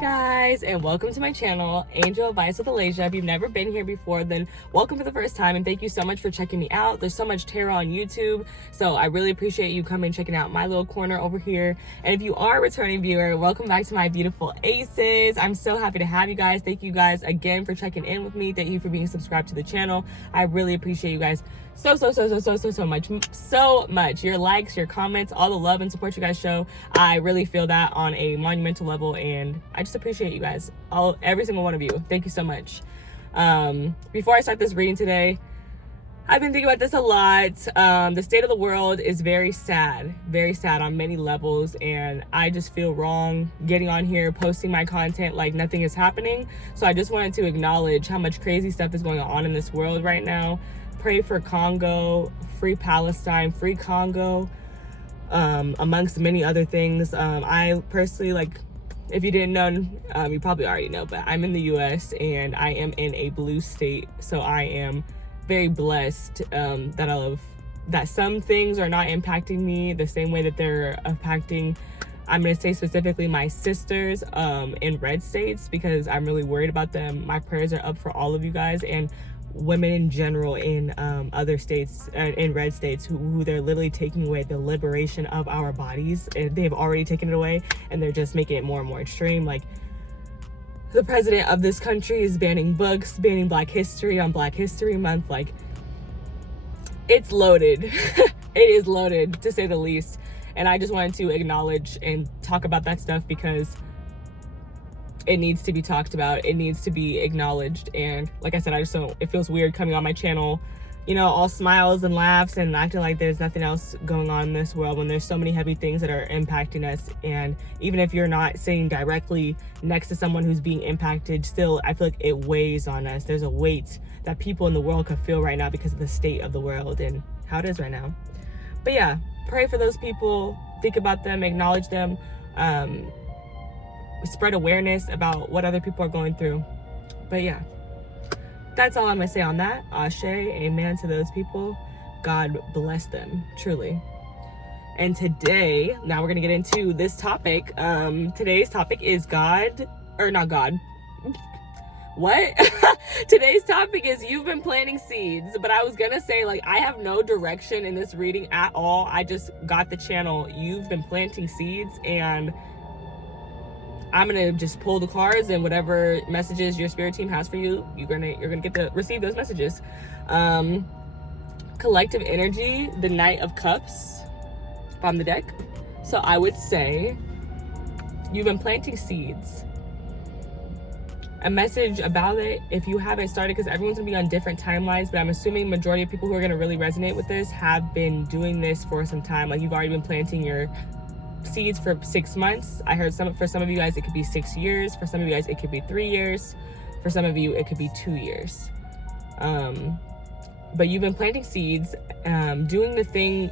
guys, and welcome to my channel, Angel Advice with Aleijalewis. If you've never been here before, then welcome for the first time, and thank you so much for checking me out. There's so much tarot on YouTube, so I really appreciate you coming and checking out my little corner over here. And if you are a returning viewer, welcome back to my beautiful aces. I'm so happy to have you guys. Thank you guys again for checking in with me. Thank you for being subscribed to the channel. I really appreciate you guys so much. Your likes, your comments, all the love and support you guys show. I really feel that on a monumental level, and I just appreciate you guys, every single one of you. Thank you so much. Before I start this reading today, I've been thinking about this a lot. The state of the world is very sad on many levels, and I just feel wrong getting on here posting my content like nothing is happening. So I just wanted to acknowledge how much crazy stuff is going on in this world right now. Pray for Congo, free Palestine, free Congo, amongst many other things. I personally, if you didn't know, you probably already know, but I'm in the US and I am in a blue state. So I am very blessed that some things are not impacting me the same way that they're impacting, I'm going to say specifically my sisters in red states, because I'm really worried about them. My prayers are up for all of you guys and women in general in other states, in red states, who they're literally taking away the liberation of our bodies. And they've already taken it away, and they're just making it more and more extreme. Like, the president of this country is banning books, banning Black History on Black History Month. Like, it's loaded. It is loaded, to say the least. And I just wanted to acknowledge and talk about that stuff because it needs to be talked about. It needs to be acknowledged. And like I said, it feels weird coming on my channel, all smiles and laughs and acting like there's nothing else going on in this world when there's so many heavy things that are impacting us. And even if you're not sitting directly next to someone who's being impacted, still, I feel like it weighs on us. There's a weight that people in the world could feel right now because of the state of the world and how it is right now. But yeah, pray for those people, think about them, acknowledge them, spread awareness about what other people are going through. But yeah, that's all I'm gonna say on that. Ashe, amen to those people. God bless them, truly. And today, now we're gonna get into this topic. Today's topic is what? Today's topic is you've been planting seeds. But I was gonna say, I have no direction in this reading at all. I just got the channel, you've been planting seeds, and I'm gonna just pull the cards, and whatever messages your spirit team has for you, you're gonna get to receive those messages. Collective energy, the Knight of Cups from the deck. So I would say you've been planting seeds. A message about it, if you haven't started, because everyone's gonna be on different timelines, but I'm assuming majority of people who are gonna really resonate with this have been doing this for some time. You've already been planting your seeds for 6 months. I heard for some of you guys it could be 6 years. For some of you guys it could be 3 years. For some of you it could be 2 years. But you've been planting seeds, doing the thing,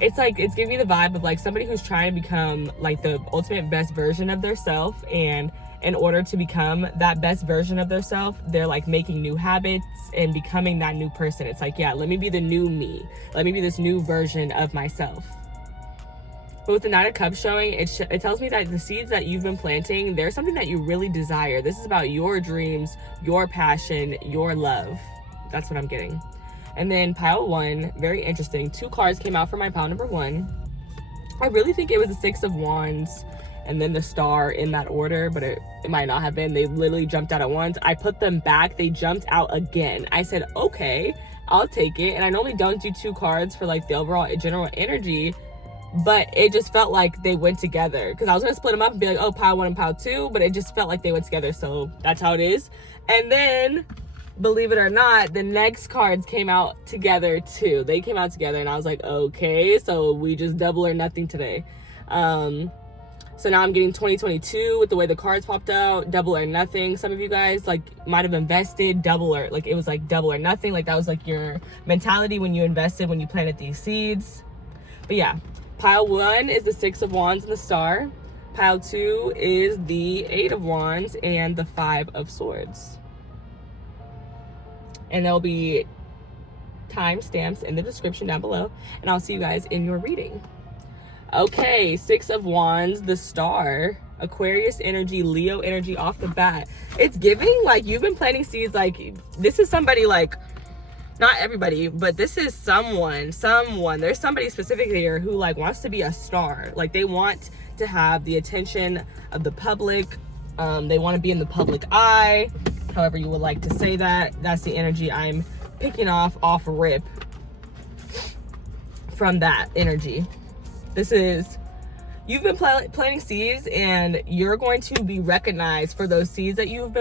it's giving me the vibe of somebody who's trying to become the ultimate best version of their self, and in order to become that best version of their self, they're making new habits and becoming that new person. It's yeah, let me be the new me. Let me be this new version of myself. But with the Knight of Cups showing, it tells me that the seeds that you've been planting, there's something that you really desire. This is about your dreams, your passion, your love. That's what I'm getting. And then pile 1, very interesting. 2 cards came out for my pile number 1. I really think it was the 6 of Wands and then the Star in that order, but it might not have been. They literally jumped out at once. I put them back. They jumped out again. I said, okay, I'll take it. And I normally don't do 2 cards for the overall general energy, but it just felt like they went together, because I was going to split them up and be oh, pile 1 and pile 2, but it just felt like they went together. So that's how it is. And then, believe it or not, the next cards came out together too. They came out together, and I was like, okay, so we just double or nothing today. So now I'm getting 2022 with the way the cards popped out, double or nothing. Some of you guys might have invested double, or it was double or nothing. That was your mentality when you invested, when you planted these seeds. But yeah, pile 1 is the 6 of Wands and the Star. Pile 2 is the 8 of Wands and the 5 of Swords. And there'll be timestamps in the description down below, and I'll see you guys in your reading. Okay, 6 of Wands, the Star. Aquarius energy, Leo energy off the bat. It's giving like you've been planting seeds. Like this is somebody, like not everybody, but this is someone, there's somebody specific here who like wants to be a star. Like they want to have the attention of the public. They want to be in the public eye, however you would like to say that. That's the energy I'm picking off rip from that energy. This is, you've been planting seeds, and you're going to be recognized for those seeds that you have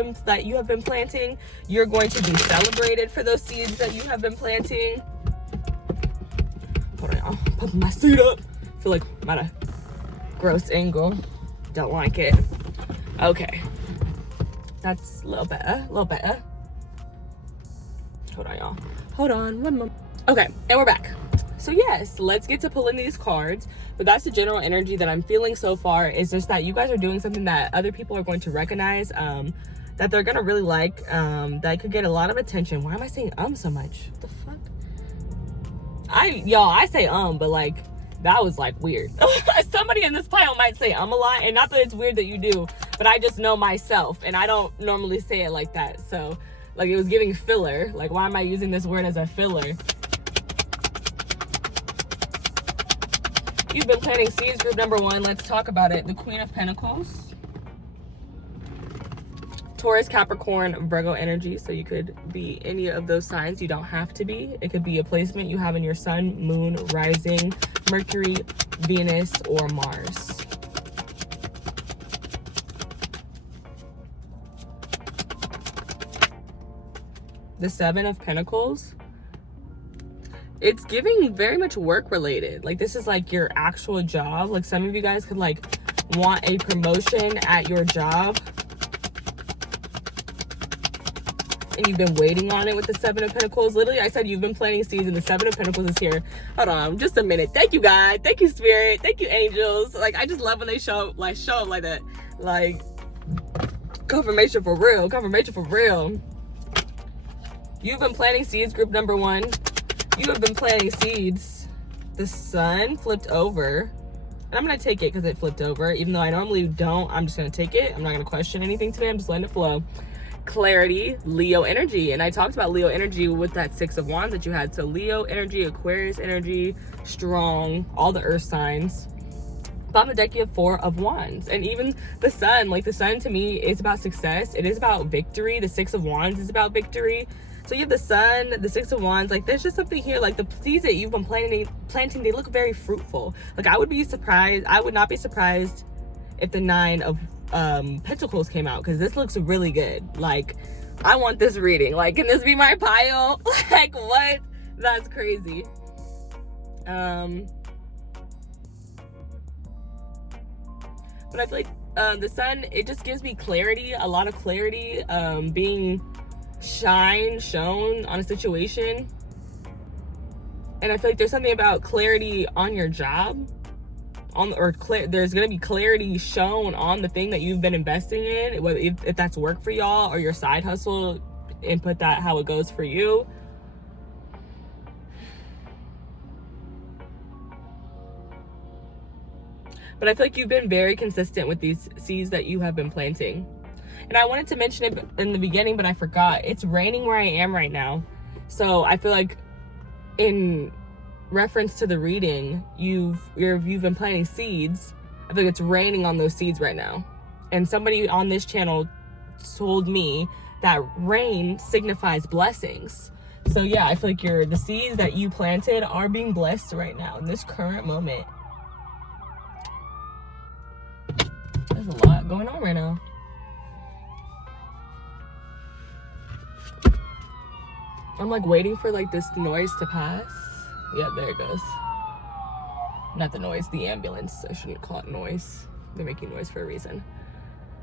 been planting. You're going to be celebrated for those seeds that you have been planting. Hold on, y'all. Pumping my seed up. I feel like I'm at a gross angle. Don't like it. Okay, that's a little better. Hold on, y'all. Hold on, one moment. Okay, and we're back. So yes, let's get to pulling these cards. But that's the general energy that I'm feeling so far. Is just that you guys are doing something that other people are going to recognize, that they're gonna really like, that could get a lot of attention. Why am I saying so much? What the fuck? I say but like that was like weird. Somebody in this pile might say a lot, and not that it's weird that you do, but I just know myself, and I don't normally say it like that. So like it was giving filler. Like why am I using this word as a filler? You've been planting seeds, group number 1. Let's talk about it. The Queen of Pentacles. Taurus, Capricorn, Virgo energy. So you could be any of those signs. You don't have to be. It could be a placement you have in your sun, moon, rising, Mercury, Venus, or Mars. The Seven of Pentacles. It's giving very much work related. Like this is like your actual job. Like some of you guys could like want a promotion at your job, and you've been waiting on it with the Seven of Pentacles. Literally, I said you've been planting seeds, and the Seven of Pentacles is here. Hold on, just a minute. Thank you, God. Thank you, Spirit. Thank you, angels. Like I just love when they show up like that. Like confirmation for real. Confirmation for real. You've been planting seeds, group number 1. You have been planting seeds. The sun flipped over. And I'm going to take it because it flipped over. Even though I normally don't, I'm just going to take it. I'm not going to question anything today. I'm just letting it flow. Clarity, Leo energy. And I talked about Leo energy with that 6 of Wands that you had. So Leo energy, Aquarius energy, strong, all the earth signs. On the deck, you have 4 of Wands. And even the sun, like the sun to me is about success. It is about victory. The 6 of Wands is about victory. So you have the sun, the 6 of Wands. Like there's just something here. Like the seeds that you've been planting, they look very fruitful. Like I would not be surprised if the 9 of Pentacles came out, because this looks really good. Like I want this reading. Like can this be my pile? Like what? That's crazy. But I feel like the sun, it just gives me clarity, a lot of clarity, being shown on a situation. And I feel like there's something about clarity on your job, there's gonna be clarity shown on the thing that you've been investing in, whether if that's work for y'all or your side hustle, input that how it goes for you. But I feel like you've been very consistent with these seeds that you have been planting. And I wanted to mention it in the beginning, but I forgot. It's raining where I am right now. So I feel like in reference to the reading, you've been planting seeds. I feel like it's raining on those seeds right now. And somebody on this channel told me that rain signifies blessings. So yeah, I feel like the seeds that you planted are being blessed right now in this current moment. There's a lot going on right now. I'm like waiting for like this noise to pass. Yeah, there it goes. Not the noise, the ambulance. I shouldn't call it noise. They're making noise for a reason.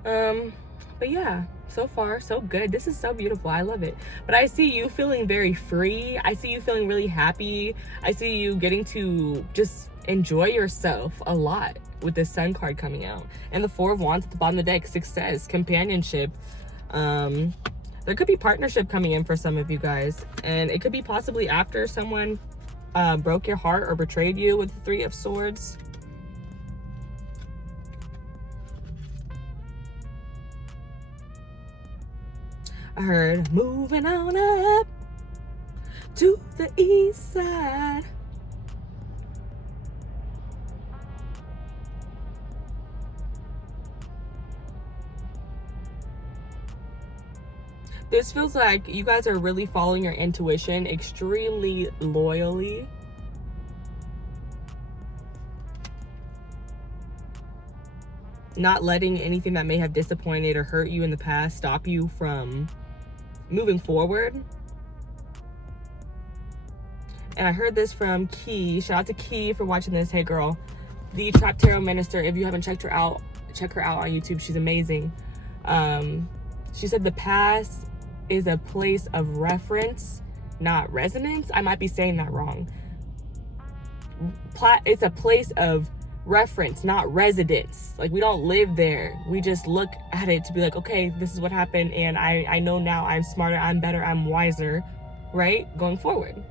But yeah, so far so good. This is so beautiful. I love it. But I see you feeling very free. I see you feeling really happy. I see you getting to just enjoy yourself a lot with this sun card coming out. And the 4 of Wands at the bottom of the deck, success, companionship. There could be partnership coming in for some of you guys, and it could be possibly after someone broke your heart or betrayed you with the 3 of Swords. I heard moving on up to the east side. This feels like you guys are really following your intuition extremely loyally. Not letting anything that may have disappointed or hurt you in the past stop you from moving forward. And I heard this from Key. Shout out to Key for watching this. Hey girl, the Trap Tarot Minister. If you haven't checked her out, check her out on YouTube. She's amazing. She said the past is a place of reference, not resonance. I might be saying that wrong. It's a place of reference, not residence. Like, we don't live there. We just look at it to be like, okay, this is what happened, and I know now. I'm smarter, I'm better, I'm wiser, right? Going forward.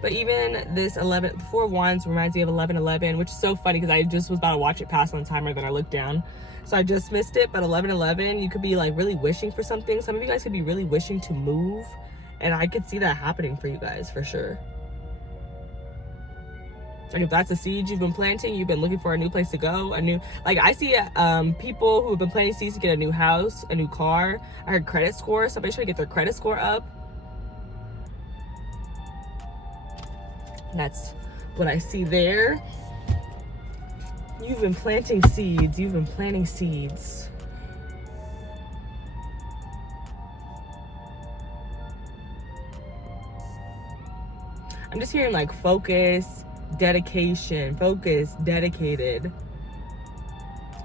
But even this 4 Wands reminds me of 11:11, which is so funny because I just was about to watch it pass on the timer, then I looked down. So I just missed it. But 11:11, you could be like really wishing for something. Some of you guys could be really wishing to move. And I could see that happening for you guys for sure. And if that's a seed you've been planting, you've been looking for a new place to go, I see people who have been planting seeds to get a new house, a new car. I heard credit score. Somebody trying to get their credit score up. That's what I see there. You've been planting seeds. You've been planting seeds. I'm just hearing like focus, dedication, focus, dedicated.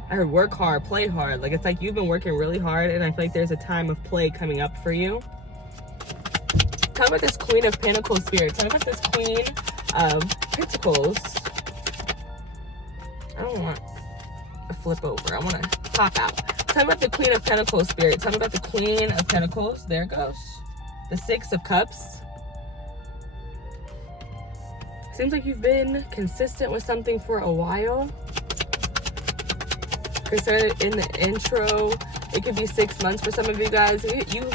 I heard work hard, play hard. Like, it's like you've been working really hard, and I feel like there's a time of play coming up for you. Tell me about this Queen of Pentacles spirit. Tell me about this Queen of Pentacles. I don't want a flip over. I want to pop out. Tell me about the Queen of Pentacles spirit. Tell me about the Queen of Pentacles. There it goes. The Six of Cups. Seems like you've been consistent with something for a while. Considered in the intro, it could be 6 months for some of you guys.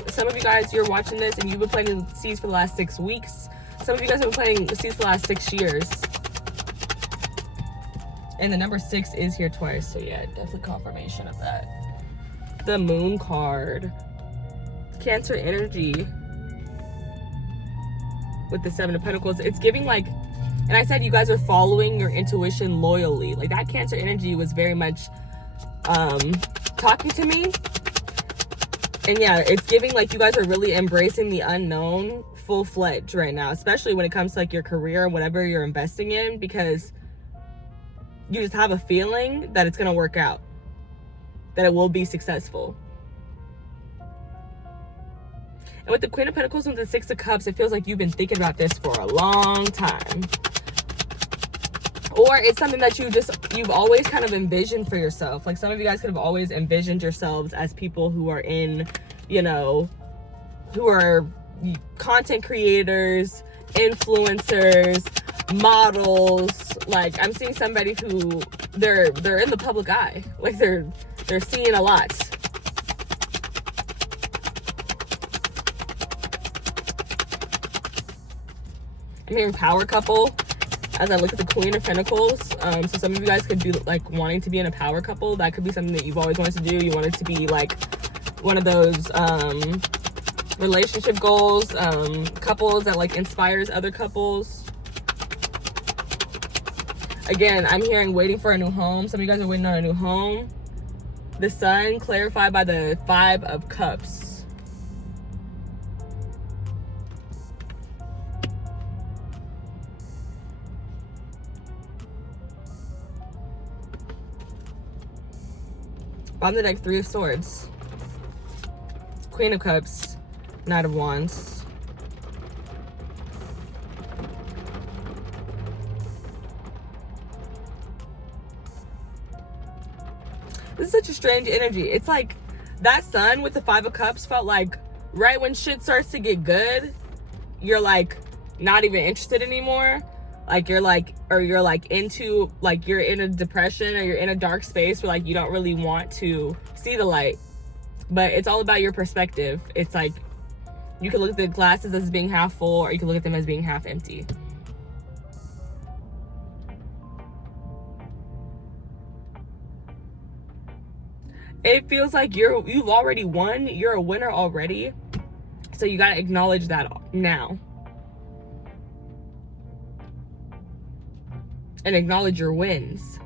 Some of you guys, you're watching this and you've been planting seeds for the last 6 weeks. Some of you guys have been planting seeds for the last 6 years. And the number 6 is here twice, so yeah, definitely confirmation of that. The Moon card. Cancer energy. With the Seven of Pentacles, it's giving like, and I said you guys are following your intuition loyally. Like, that Cancer energy was very much talking to me. And yeah, it's giving like you guys are really embracing the unknown full-fledged right now, especially when it comes to like your career and whatever you're investing in, because you just have a feeling that it's going to work out, that it will be successful. And with the Queen of Pentacles and the Six of Cups, it feels like you've been thinking about this for a long time. Or it's something that you've always kind of envisioned for yourself. Like, some of you guys could have always envisioned yourselves as people who are in, who are content creators, influencers, models. Like, I'm seeing somebody who they're in the public eye. Like, they're seeing a lot. I'm hearing power couple as I look at the Queen of Pentacles. So some of you guys could be like wanting to be in a power couple. That could be something that you've always wanted to do. You want it to be like one of those relationship goals, couples that like inspires other couples. Again, I'm hearing waiting for a new home. Some of you guys are waiting on a new home. The Sun clarified by the Five of Cups. On the deck, Three of Swords, Queen of Cups, Knight of Wands. This is such a strange energy. It's like that Sun with the Five of Cups felt like right when shit starts to get good, you're like not even interested anymore. Like you're like, or you're like into, like you're in a depression, or you're in a dark space where like you don't really want to see the light. But it's all about your perspective. It's like, you can look at the glasses as being half full, or you can look at them as being half empty. It feels like you've already won. You're a winner already. So you gotta acknowledge that now. And acknowledge your wins.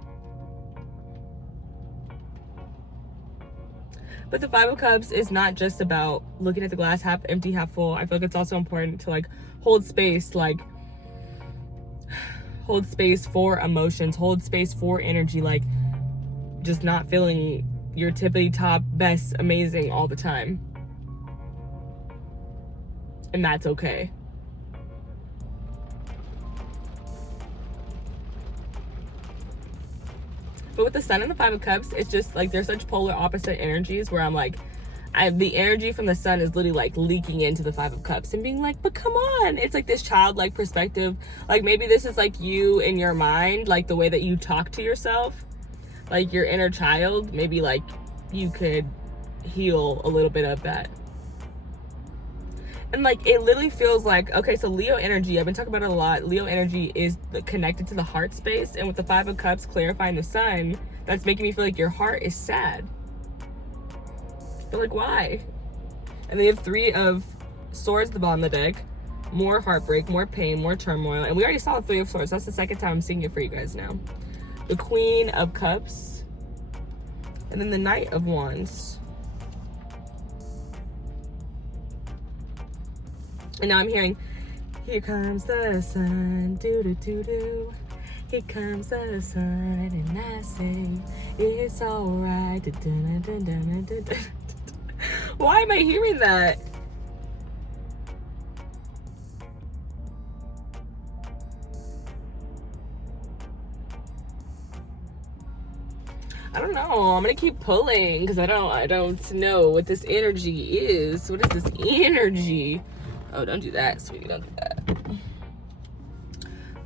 But the Five of Cups is not just about looking at the glass half empty, half full. I feel like it's also important to like hold space, like hold space for emotions, hold space for energy, like just not feeling your tippity top best amazing all the time. And that's okay. But with the Sun and the Five of Cups, it's just like they're such polar opposite energies where I'm like, the energy from the Sun is literally like leaking into the Five of Cups and being like, but come on. It's like this childlike perspective. Like maybe this is like you in your mind, like the way that you talk to yourself, like your inner child. Maybe like you could heal a little bit of that. And like it literally feels like, okay, so Leo energy, I've been talking about it a lot. Leo energy is connected to the heart space, and with the Five of Cups clarifying the Sun, that's making me feel like your heart is sad. But like, why? And then you have Three of Swords at the bottom of the deck. More heartbreak, more pain, more turmoil. And we already saw the Three of Swords. That's the second time I'm seeing it for you guys now. The Queen of Cups. And then the Knight of Wands. And now I'm hearing, here comes the sun, do-do-do-do. Here comes the sun, and I say, it's alright. Why am I hearing that? I don't know. I'm gonna keep pulling because I don't know what this energy is. What is this energy? Oh, don't do that, sweetie. Don't do that.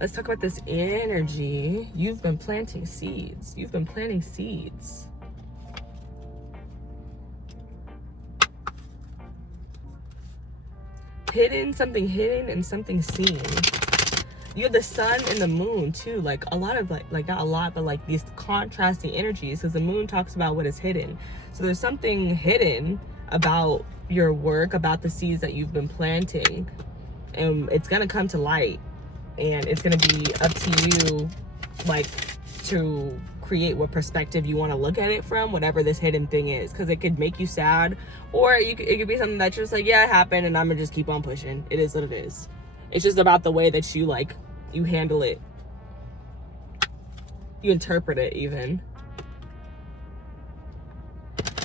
Let's talk about this energy. You've been planting seeds. You've been planting seeds. Something hidden and something seen. You have the Sun and the Moon too. Like a lot of like not a lot, but like these contrasting energies, because the Moon talks about what is hidden. So there's something hidden about your work, about the seeds that you've been planting, and it's gonna come to light, and it's gonna be up to you like to create what perspective you want to look at it from, whatever this hidden thing is, because it could make you sad, or it could be something that's just like, yeah, it happened and I'm gonna just keep on pushing. It is what it is. It's just about the way that you you handle it, you interpret it even.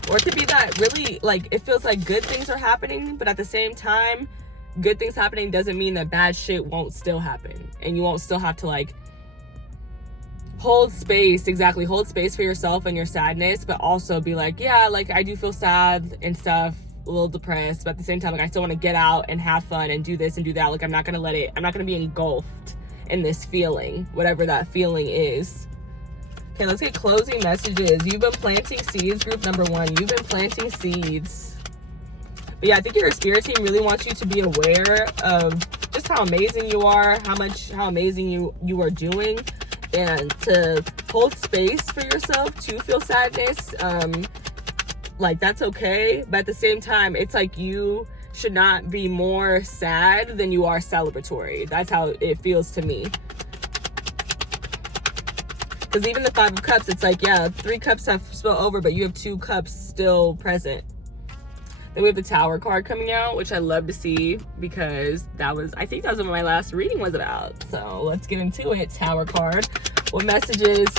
Or it could be that really, like, it feels like good things are happening, but at the same time, good things happening doesn't mean that bad shit won't still happen. And you won't still have to, like, hold space for yourself and your sadness, but also be like, yeah, like, I do feel sad and stuff, a little depressed, but at the same time, like, I still want to get out and have fun and do this and do that. Like, I'm not going to be engulfed in this feeling, whatever that feeling is. Okay, let's get closing messages. You've been planting seeds, group number 1. You've been planting seeds. But yeah, I think your spirit team really wants you to be aware of just how amazing you are, how amazing you are doing, and to hold space for yourself to feel sadness. Like, that's okay. But at the same time, it's like you should not be more sad than you are celebratory. That's how it feels to me. Because even the Five of Cups, it's like, yeah, 3 cups have spilled over, but you have 2 cups still present. Then we have the Tower card coming out, which I love to see, because I think that was what my last reading was about. So let's get into it. Tower card. What messages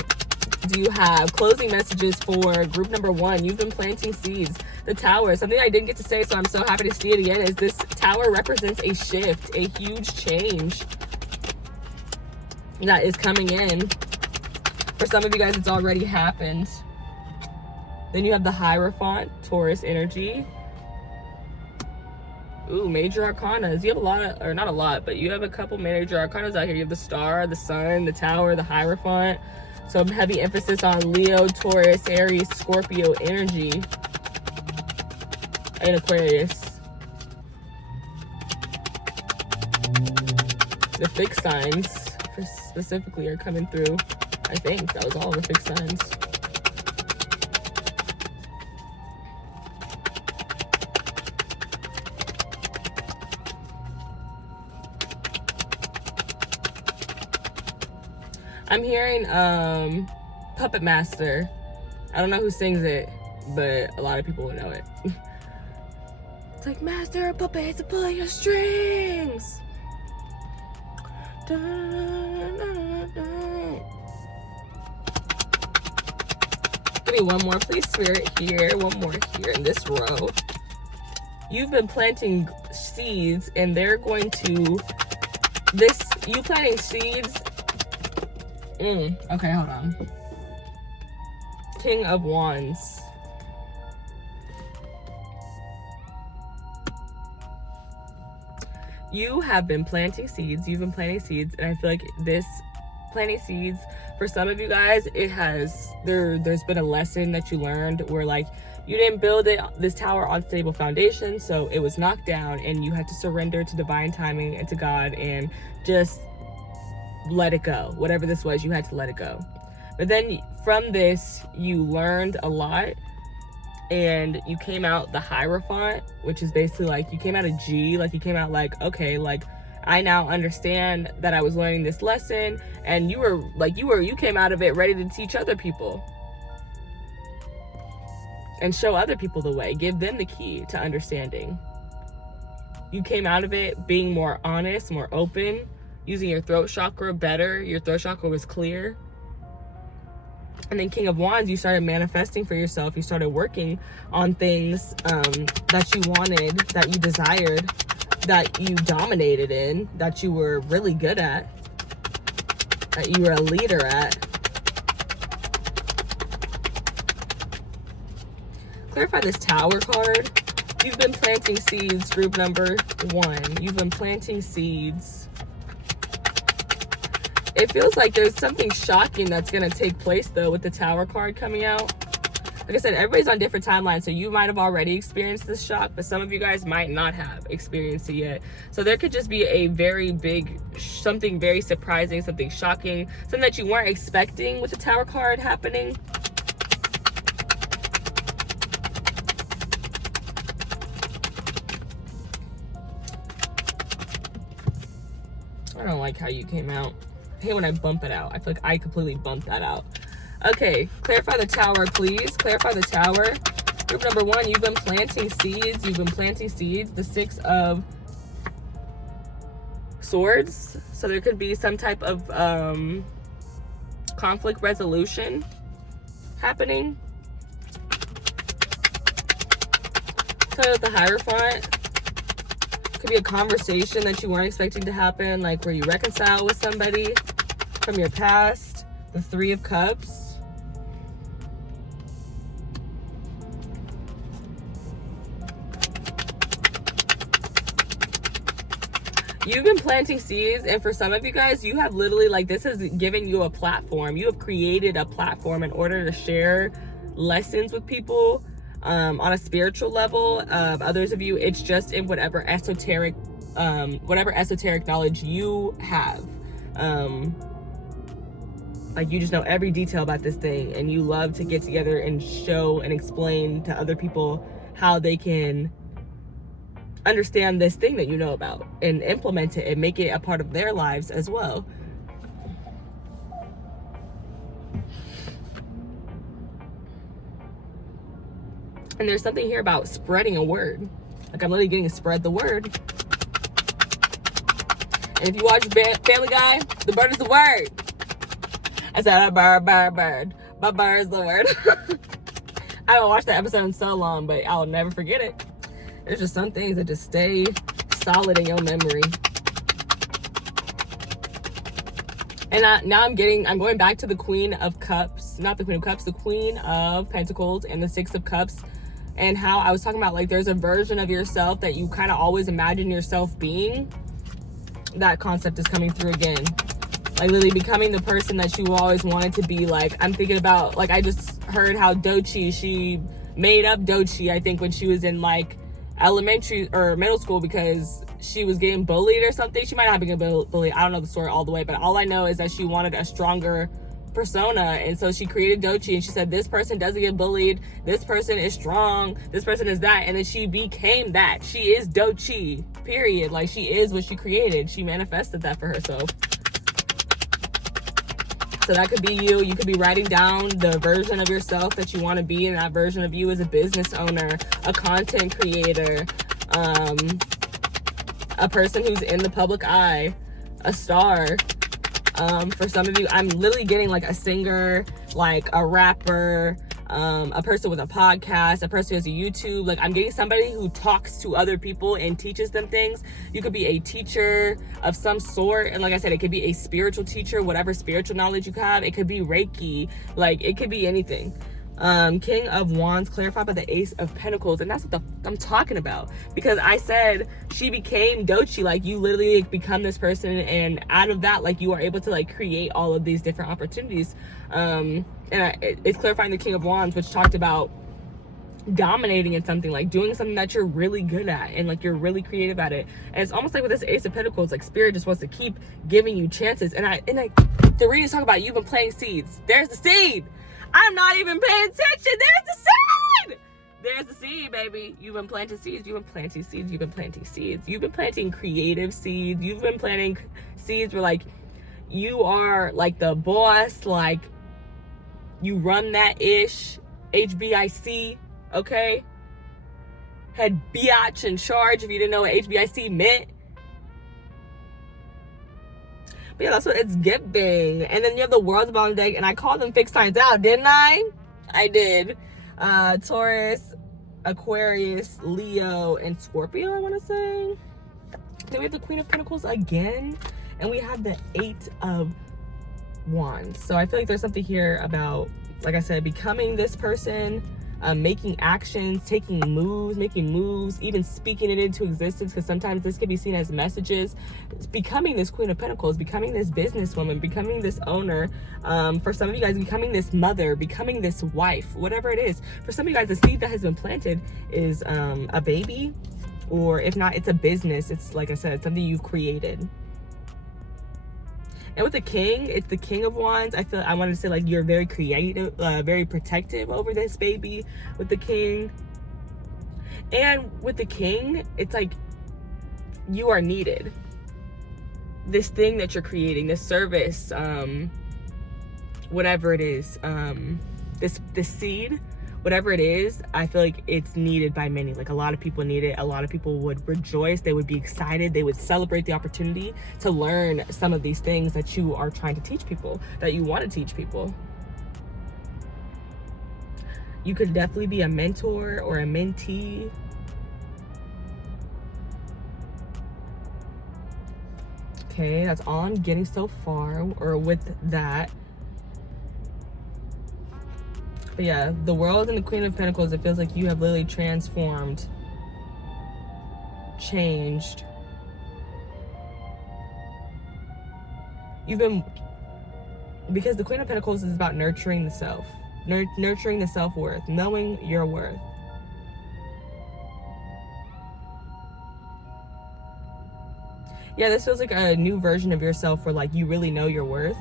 do you have? Closing messages for group number 1. You've been planting seeds. The Tower, something I didn't get to say, so I'm so happy to see it again, is this Tower represents a shift, a huge change that is coming in. For some of you guys, it's already happened. Then you have the Hierophant, Taurus energy. Ooh, major arcanas. You have a lot of, or not a lot, but you have a couple major arcanas out here. You have the Star, the Sun, the Tower, the Hierophant. So heavy emphasis on Leo, Taurus, Aries, Scorpio energy, and Aquarius. The fixed signs specifically are coming through. I think that was all the fixed signs. I'm hearing Puppet Master. I don't know who sings it, but a lot of people will know it. It's like, master of puppets, pull your strings. Dun, dun, dun. Give me one more, please, Spirit. Here, one more here in this row. You've been planting seeds, and they're going to you planting seeds. Okay, hold on. King of Wands. You have been planting seeds. You've been planting seeds, and I feel like this planting seeds, for some of you guys, there's been a lesson that you learned where, like, you didn't build this tower on stable foundation, so it was knocked down, and you had to surrender to divine timing and to God and just let it go. Whatever this was, you had to let it go. But then from this, you learned a lot, and you came out the Hierophant, which is basically like you came out a G, like you came out like, okay, like I now understand that I was learning this lesson, and you came out of it ready to teach other people and show other people the way, give them the key to understanding. You came out of it being more honest, more open, using your throat chakra better. Your throat chakra was clear. And then King of Wands, you started manifesting for yourself. You started working on things that you wanted, that you desired, that you dominated in, that you were really good at, that you were a leader at. Clarify this Tower card. You've been planting seeds, group number 1. You've been planting seeds. It feels like there's something shocking that's going to take place, though, with the Tower card coming out. Like I said, everybody's on different timelines, so you might have already experienced this shock, but some of you guys might not have experienced it yet. So there could just be a very big, something very surprising, something shocking, something that you weren't expecting with the Tower card happening. I don't like how you came out. I hate when I bump it out. I feel like I completely bumped that out. Okay, clarify the Tower, please. Clarify the Tower. Group number 1, you've been planting seeds. You've been planting seeds. The 6 of Swords. So there could be some type of conflict resolution happening. Tell you the Hierophant. Could be a conversation that you weren't expecting to happen, like where you reconcile with somebody from your past. The 3 of Cups. You've been planting seeds, and for some of you guys, you have literally, like, this has given you a platform. You have created a platform in order to share lessons with people on a spiritual level. Others of you, it's just in whatever esoteric knowledge you have. Like, you just know every detail about this thing, and you love to get together and show and explain to other people how they can understand this thing that you know about and implement it and make it a part of their lives as well. And there's something here about spreading a word. Like, I'm literally getting to spread the word. And if you watch Family Guy, the bird is the word. I said, bird. My bird is the word. I haven't watched that episode in so long, but I'll never forget it. There's just some things that just stay solid in your memory. And now I'm going back to the Queen of Cups. Not the Queen of Cups, the Queen of Pentacles and the 6 of Cups. and how I was talking about, like, there's a version of yourself that you kind of always imagine yourself being. That concept is coming through again. Like, literally becoming the person that you always wanted to be. Like, I'm thinking about, like, I just heard how she made up Dochi, I think, when she was in, like, elementary or middle school, because she was getting bullied or something. She might not have been bullied. I don't know the story all the way, but all I know is that she wanted a stronger persona, and so she created Dochi, and she said, this person doesn't get bullied, this person is strong, this person is that, and then she became that. She is Dochi, period. Like, she is what she created. She manifested that for herself. So that could be you. You could be writing down the version of yourself that you want to be, and that version of you is a business owner, a content creator, a person who's in the public eye, a star. For some of you, I'm literally getting like a singer, like a rapper, a person with a podcast, a person who has a YouTube. Like, I'm getting somebody who talks to other people and teaches them things. You could be a teacher of some sort, and like I said, it could be a spiritual teacher, whatever spiritual knowledge you have. It could be Reiki, like, it could be anything. King of Wands clarified by the Ace of Pentacles, and that's what I'm talking about, because I said she became Dochi. Like, you literally, like, become this person, and out of that, like, you are able to, like, create all of these different opportunities. It's clarifying the King of Wands, which talked about dominating in something, like doing something that you're really good at, and like you're really creative at it. And it's almost like with this Ace of Pentacles, like, Spirit just wants to keep giving you chances. And the readings talk about you've been planting seeds. There's the seed. I'm not even paying attention. There's the seed. There's the seed, baby. You've been planting seeds. You've been planting seeds. You've been planting seeds. You've been planting creative seeds. You've been planting seeds where, like, you are like the boss, like you run that ish, HBIC, okay? Head biatch in charge, if you didn't know what HBIC meant. But yeah, that's what it's giving. And then you have the World's Bond deck, and I called them fixed signs out, didn't I? I did. Taurus, Aquarius, Leo, and Scorpio, I want to say. Then we have the Queen of Pentacles again, and we have the Eight of Wands. So I feel like there's something here about, like I said, becoming this person, making actions, taking moves, making moves, even speaking it into existence, because sometimes this can be seen as messages. It's becoming this Queen of Pentacles, becoming this businesswoman, becoming this owner. For some of you guys, becoming this mother, becoming this wife, whatever it is. For some of you guys, the seed that has been planted is a baby, or if not, it's a business. It's, like I said, it's something you've created. And with the King, it's the King of Wands. I wanted to say, like, you're very creative, very protective over this baby with the King. And with the King, it's like you are needed. This thing that you're creating, this service, whatever it is, this seed, whatever it is, I feel like it's needed by many. Like, a lot of people need it. A lot of people would rejoice. They would be excited. They would celebrate the opportunity to learn some of these things that you are trying to teach people, that you want to teach people. You could definitely be a mentor or a mentee. Okay, that's all I'm getting so far, or with that. But yeah, the World and the Queen of Pentacles, it feels like you have literally transformed, changed. Because the Queen of Pentacles is about nurturing the self, nurturing the self-worth, knowing your worth. Yeah, this feels like a new version of yourself where, like, you really know your worth.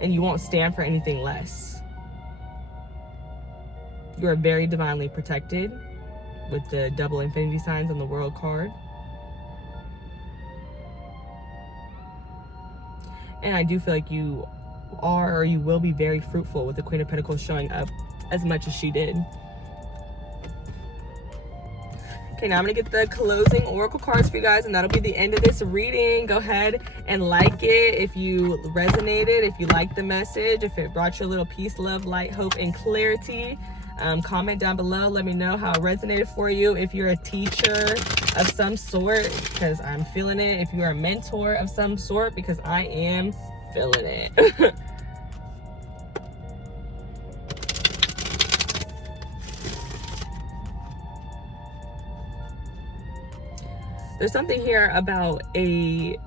And you won't stand for anything less. You are very divinely protected with the double infinity signs on the World card. And I do feel like you are, or you will be, very fruitful with the Queen of Pentacles showing up as much as she did. Okay, now I'm gonna get the closing oracle cards for you guys, and that'll be the end of this reading. Go ahead and like it if you resonated, if you liked the message, if it brought you a little peace, love, light, hope, and clarity. Comment down below. Let me know how it resonated for you. If you're a teacher of some sort, because I'm feeling it. If you're a mentor of some sort, because I am feeling it. There's something here about a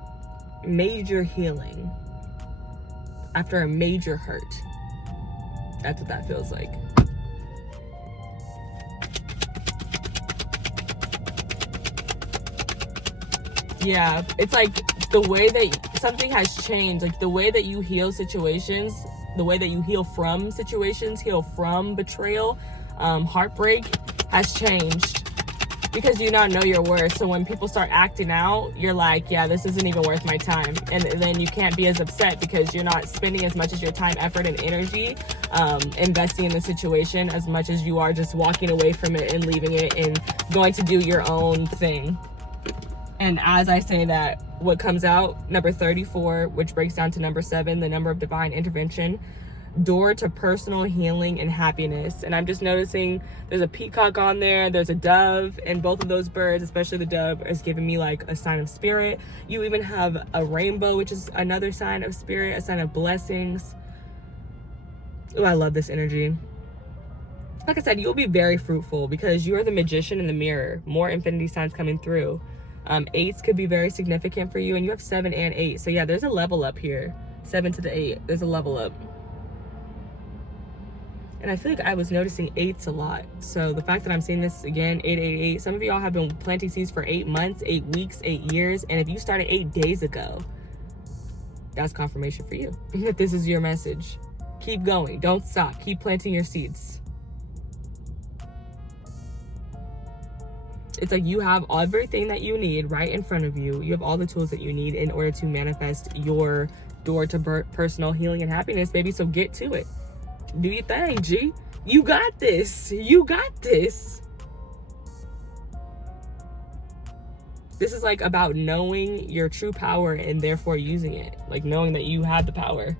major healing after a major hurt. That's what that feels like. Yeah, it's like the way that something has changed, like the way that you heal situations, the way that you heal from situations, heal from betrayal, heartbreak has changed because you now know your worth. So when people start acting out, you're like, yeah, this isn't even worth my time. And then you can't be as upset because you're not spending as much as your time, effort, and energy investing in the situation as much as you are just walking away from it and leaving it and going to do your own thing. And as I say that, what comes out, number 34, which breaks down to number 7, the number of divine intervention, door to personal healing and happiness. And I'm just noticing there's a peacock on there, there's a dove, and both of those birds, especially the dove, is giving me like a sign of spirit. You even have a rainbow, which is another sign of spirit, a sign of blessings. Oh, I love this energy. Like I said, you'll be very fruitful because you're the magician in the mirror. More infinity signs coming through. 8s could be very significant for you, and you have 7 and 8. So yeah, there's a level up here. 7 to the 8, there's a level up. And I feel like I was noticing 8s a lot. So the fact that I'm seeing this again, 888, some of y'all have been planting seeds for 8 months, 8 weeks, 8 years. And if you started 8 days ago, that's confirmation for you that this is your message. Keep going, don't stop, keep planting your seeds. It's like you have everything that you need right in front of you. You have all the tools that you need in order to manifest your door to personal healing and happiness, baby. So get to it. Do your thing, G. You got this. You got this. This is like about knowing your true power and therefore using it. Like knowing that you have the power.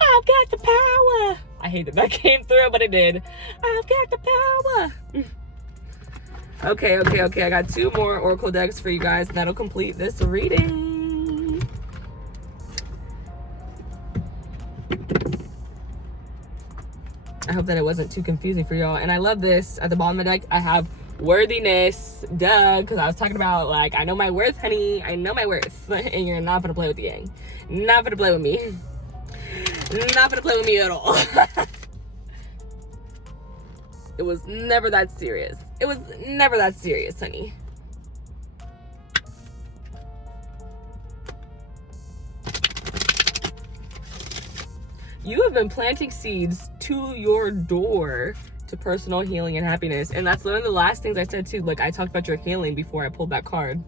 I've got the power. I hate that came through, but it did. I've got the power. Okay. I got 2 more oracle decks for you guys. That'll complete this reading. I hope that it wasn't too confusing for y'all. And I love this. At the bottom of the deck, I have worthiness. Duh, because I was talking about, like, I know my worth, honey. I know my worth. And you're not gonna play with the gang. Not gonna play with me. Not gonna play with me at all. It was never that serious. It was never that serious, honey. You have been planting seeds to your door to personal healing and happiness. And that's one of the last things I said too. Like I talked about your healing before I pulled that card.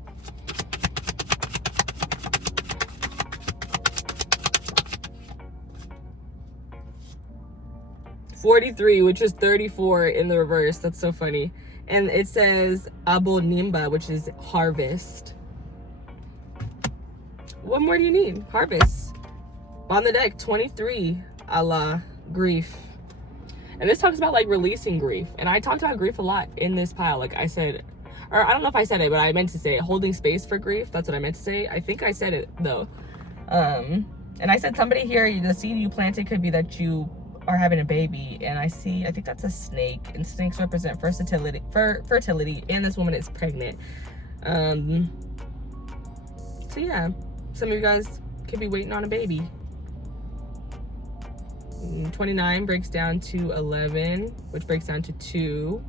$43, which is 34 in the reverse. That's so funny. And it says Abonimba, which is harvest. What more do you need? Harvest. On the deck, 23, Allah, grief. And this talks about like releasing grief. And I talked about grief a lot in this pile. Like I said, or I don't know if I said it, but I meant to say it. Holding space for grief. That's what I meant to say. I think I said it though. And I said somebody here, the seed you planted could be that you are having a baby. And I think that's a snake. And snakes represent fertility. And this woman is pregnant. So yeah, some of you guys could be waiting on a baby. 29 breaks down to 11, which breaks down to 2.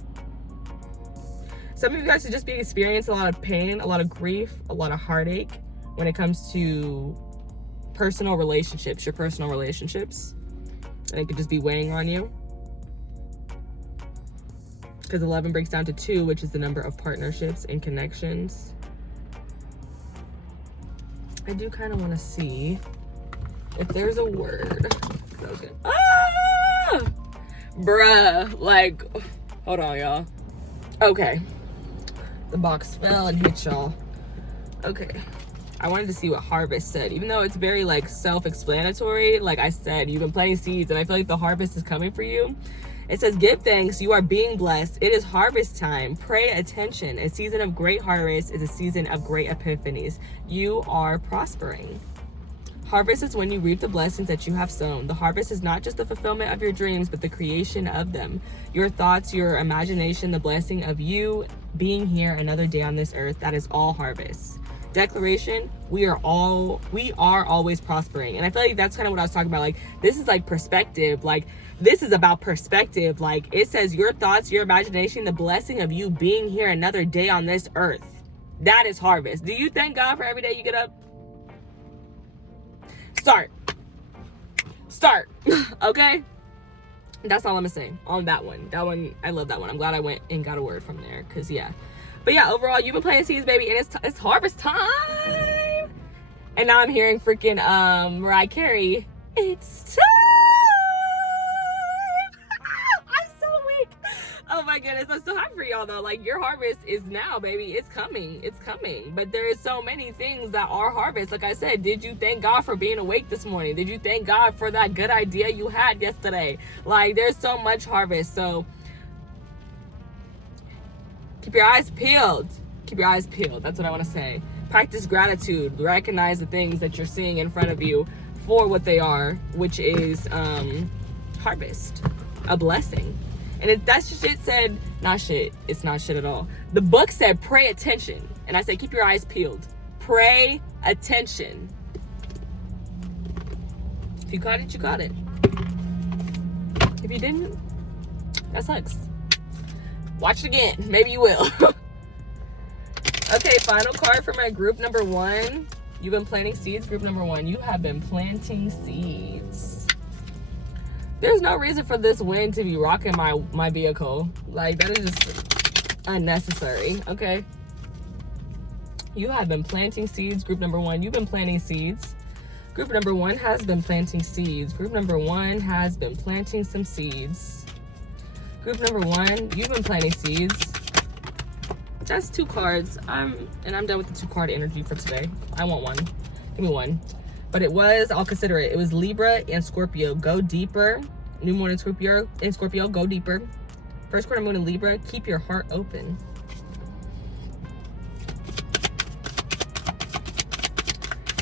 Some of you guys should just be experiencing a lot of pain, a lot of grief, a lot of heartache when it comes to personal relationships, your personal relationships. And it could just be weighing on you. Because 11 breaks down to 2, which is the number of partnerships and connections. I do kind of want to see if there's a word. Bruh, like, hold on, y'all. Okay, the box fell and hit y'all. Okay, I wanted to see what harvest said, even though it's very like self-explanatory. Like I said, you've been planting seeds and I feel like the harvest is coming for you. It says, give thanks, you are being blessed. It is harvest time. Pay attention. A season of great harvest is a season of great epiphanies. You are prospering. Harvest is when you reap the blessings that you have sown. The harvest is not just the fulfillment of your dreams, but the creation of them. Your thoughts, your imagination, the blessing of you being here another day on this earth. That is all harvest. Declaration, we are always prospering. And I feel like that's kind of what I was talking about. Like, this is like perspective. Like, this is about perspective. Like, it says your thoughts, your imagination, the blessing of you being here another day on this earth. That is harvest. Do you thank God for every day you get up? Start. Okay? That's all I'm gonna say on that one. That one, I love that one. I'm glad I went and got a word from there, because yeah. But yeah, overall, you've been playing seeds, baby, and it's harvest time. And now I'm hearing freaking Mariah Carey. It's time. I'm so weak. Oh my goodness, I'm so happy for y'all though. Like, your harvest is now, baby. It's coming. But there is so many things that are harvest. Like I said, did you thank God for being awake this morning? Did you thank God for that good idea you had yesterday? Like, there's so much harvest. So keep your eyes peeled. That's what I want to say. Practice gratitude. Recognize the things that you're seeing in front of you for what they are, which is harvest, a blessing. And if that shit said, not shit, it's not shit at all. The book said, pay attention. And I said, keep your eyes peeled. Pay attention. If you caught it, you got it. If you didn't, that sucks. Watch it again. Maybe you will. Okay, final card for my group number 1. You've been planting seeds, group number 1. You have been planting seeds. There's no reason for this wind to be rocking my vehicle. Like, that is just unnecessary, okay? You have been planting seeds, group number 1. You've been planting seeds. Group number 1 has been planting seeds. Group number 1 has been planting some seeds. Group number 1, you've been planting seeds. Just 2 cards. I'm done with the 2-card energy for today. I want one. Give me one. But I'll consider it. It was Libra and Scorpio. Go deeper. New moon in Scorpio, go deeper. First quarter moon in Libra, keep your heart open.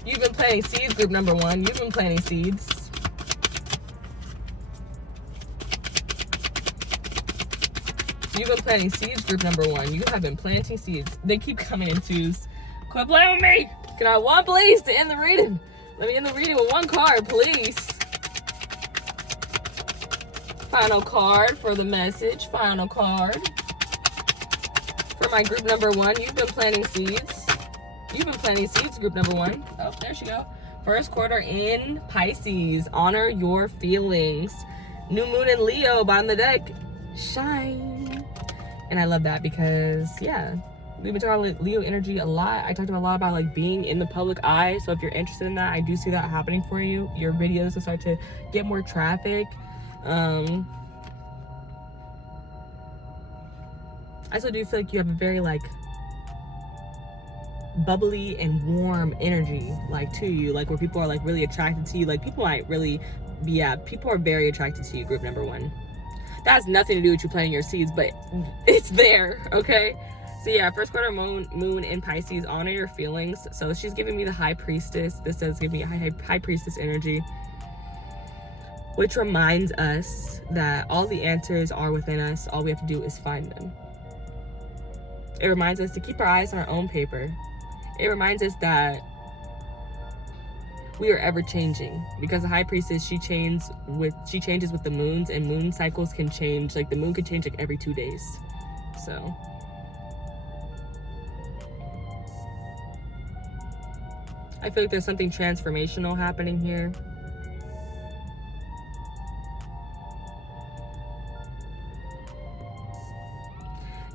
You've been planting seeds, group number 1. You've been planting seeds. You've been planting seeds, group number 1. You have been planting seeds. They keep coming in 2s. Quit playing with me. Can I have one, please, to end the reading? Let me end the reading with 1 card, please. Final card for the message. Final card. For my group number 1, you've been planting seeds. You've been planting seeds, group number 1. Oh, there she go. First quarter in Pisces. Honor your feelings. New moon in Leo, bottom of the deck. Shine. And I love that because, yeah, we've been talking about Leo energy a lot. I talked a lot about like being in the public eye. So if you're interested in that, I do see that happening for you. Your videos will start to get more traffic. I also do feel like you have a very like bubbly and warm energy like to you, like where people are like really attracted to you. Like people might really people are very attracted to you, group number 1. That has nothing to do with you planting your seeds, but it's there, okay? So yeah, first quarter moon in Pisces. Honor your feelings. So she's giving me the High Priestess. This says give me a high Priestess energy, which reminds us that all the answers are within us. All we have to do is find them. It reminds us to keep our eyes on our own paper. It reminds us that we are ever changing, because the High Priestess, she changes with the moons, and moon cycles can change. Like the moon could change like every 2 days. So I feel like there's something transformational happening here.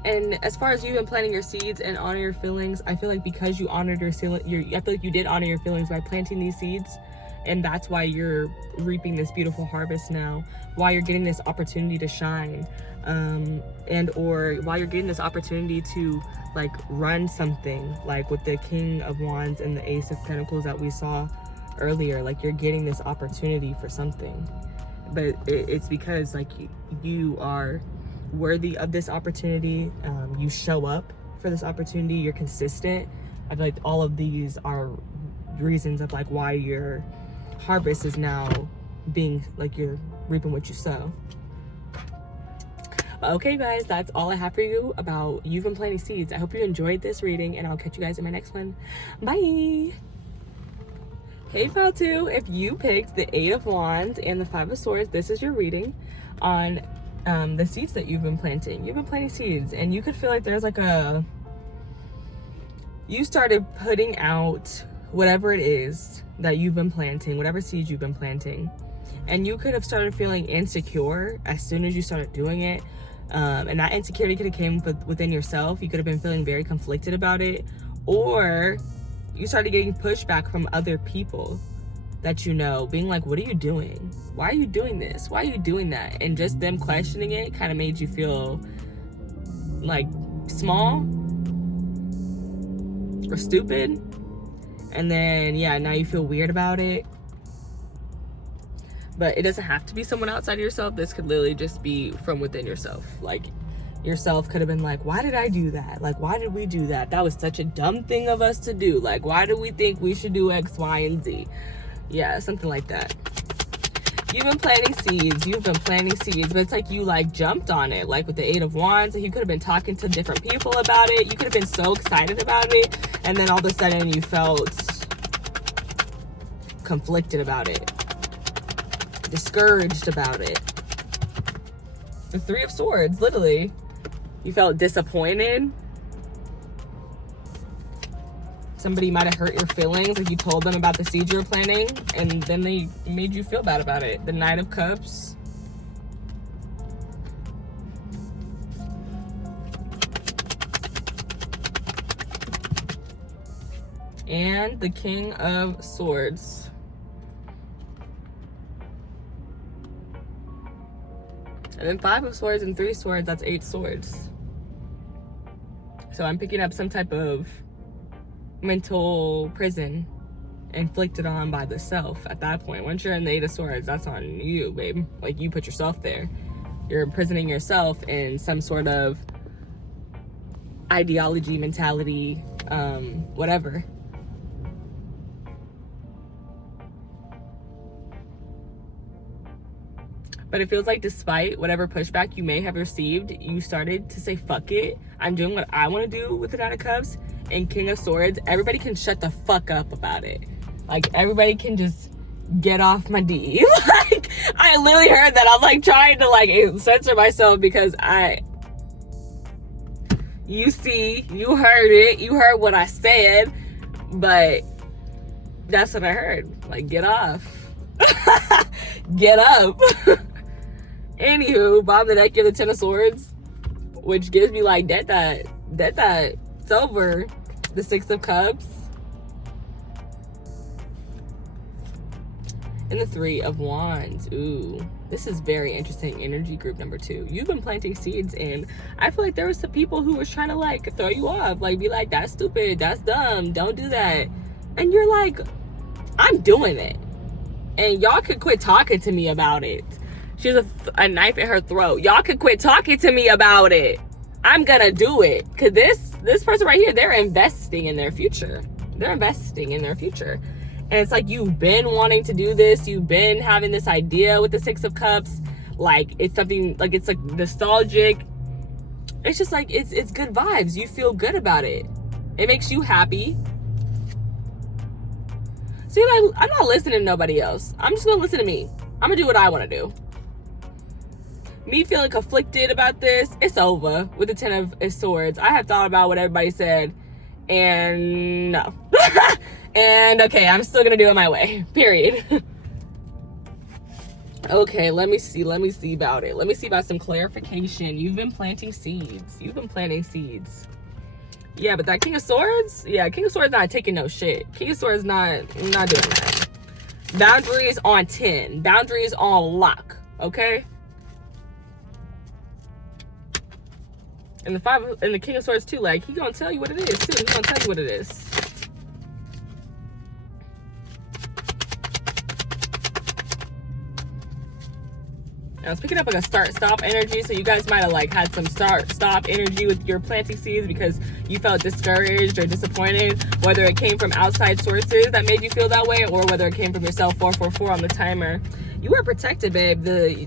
And as far as you've been planting your seeds and honor your feelings, I feel like because you honored I feel like you did honor your feelings by planting these seeds, and that's why you're reaping this beautiful harvest now, why you're getting this opportunity to shine, and or why you're getting this opportunity to like run something, like with the King of Wands and the Ace of Pentacles that we saw earlier. Like you're getting this opportunity for something, but it's because like you are worthy of this opportunity. You show up for this opportunity. You're consistent. I feel like all of these are reasons of like why your harvest is now being like you're reaping what you sow. Okay guys, that's all I have for you about You've Been Planting Seeds. I hope you enjoyed this reading, and I'll catch you guys in my next one. Bye. Hey pal 2, if you picked the 8 of Wands and the 5 of Swords, this is your reading on the seeds that you've been planting. You've been planting seeds, and you could feel like there's like you started putting out whatever it is that you've been planting, whatever seeds you've been planting, and you could have started feeling insecure as soon as you started doing it. And that insecurity could have came within yourself. You could have been feeling very conflicted about it, or you started getting pushback from other people that you know, being like, what are you doing? Why are you doing this? Why are you doing that? And just them questioning it kind of made you feel like small or stupid. And then, yeah, now you feel weird about it. But it doesn't have to be someone outside of yourself. This could literally just be from within yourself. Like, yourself could have been like, why did I do that? Like, why did we do that? That was such a dumb thing of us to do. Like, why do we think we should do X, Y, and Z? Yeah, something like that. You've been planting seeds. You've been planting seeds. But it's like you, like, jumped on it. Like, with the 8 of Wands. And you could have been talking to different people about it. You could have been so excited about it. And then all of a sudden you felt conflicted about it. Discouraged about it. The 3 of Swords, literally. You felt disappointed. Somebody might have hurt your feelings, like you told them about the seeds you were planting, and then they made you feel bad about it. The Knight of Cups. And the King of Swords. And then 5 of Swords and 3 Swords, that's 8 swords. So I'm picking up some type of mental prison inflicted on by the self at that point. Once you're in the 8 of Swords, that's on you, babe. Like, you put yourself there. You're imprisoning yourself in some sort of ideology, mentality, whatever. But it feels like despite whatever pushback you may have received, you started to say, fuck it. I'm doing what I want to do with the Knight of Cups and King of Swords. Everybody can shut the fuck up about it. Like, everybody can just get off my D. Like, I literally heard that. I'm like trying to like censor myself because you heard it. You heard what I said, but that's what I heard. Like, get off. Get up. Anywho, bottom of the deck, you're the 10 of Swords, which gives me like that it's over. The 6 of Cups. And the 3 of Wands. Ooh, this is very interesting. Energy group number 2. You've been planting seeds, and I feel like there were some people who was trying to like throw you off, like be like, that's stupid, that's dumb, don't do that. And you're like, I'm doing it. And y'all could quit talking to me about it. She has a knife in her throat. Y'all could quit talking to me about it. I'm gonna do it. Cause this person right here, they're investing in their future. They're investing in their future. And it's like, you've been wanting to do this. You've been having this idea with the 6 of Cups. Like, it's something, like, it's like nostalgic. It's just like, it's good vibes. You feel good about it. It makes you happy. So you're like, I'm not listening to nobody else. I'm just gonna listen to me. I'm gonna do what I wanna do. Me feeling conflicted about this, it's over with the 10 of Swords. I have thought about what everybody said, and no. And okay, I'm still gonna do it my way, period. Okay, let me see about it. Let me see about some clarification. You've been planting seeds. You've been planting seeds. Yeah, but that King of Swords, yeah, King of Swords not taking no shit. King of Swords not doing that. Boundaries on 10. Boundaries on lock, okay? And the 5 and the King of Swords too, like, he gonna tell you what it is too. He gonna tell you what it is. I was picking up like a start-stop energy, so you guys might have like had some start-stop energy with your planting seeds because you felt discouraged or disappointed, whether it came from outside sources that made you feel that way, or whether it came from yourself. 444 on the timer. You are protected, babe.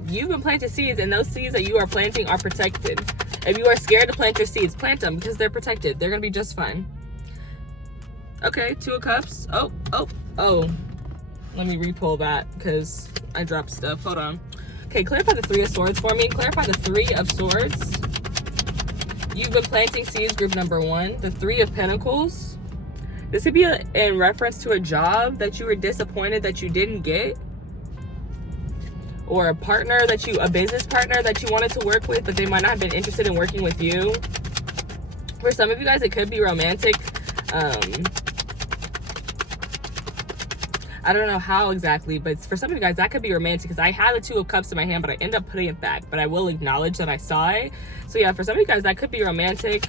You've been planting seeds, and those seeds that you are planting are protected. If you are scared to plant your seeds, plant them, because they're protected. They're gonna be just fine. Okay, 2 of Cups. Oh. Let me re-pull that because I dropped stuff. Hold on. Okay, clarify the 3 of Swords for me. Clarify the 3 of Swords. You've been planting seeds, group number 1. The 3 of Pentacles. This could be in reference to a job that you were disappointed that you didn't get. Or a business partner that you wanted to work with, but they might not have been interested in working with you. For some of you guys, it could be romantic. I don't know how exactly, but for some of you guys, that could be romantic, because I had the 2 of Cups in my hand, but I end up putting it back. But I will acknowledge that I saw it. So yeah, for some of you guys, that could be romantic.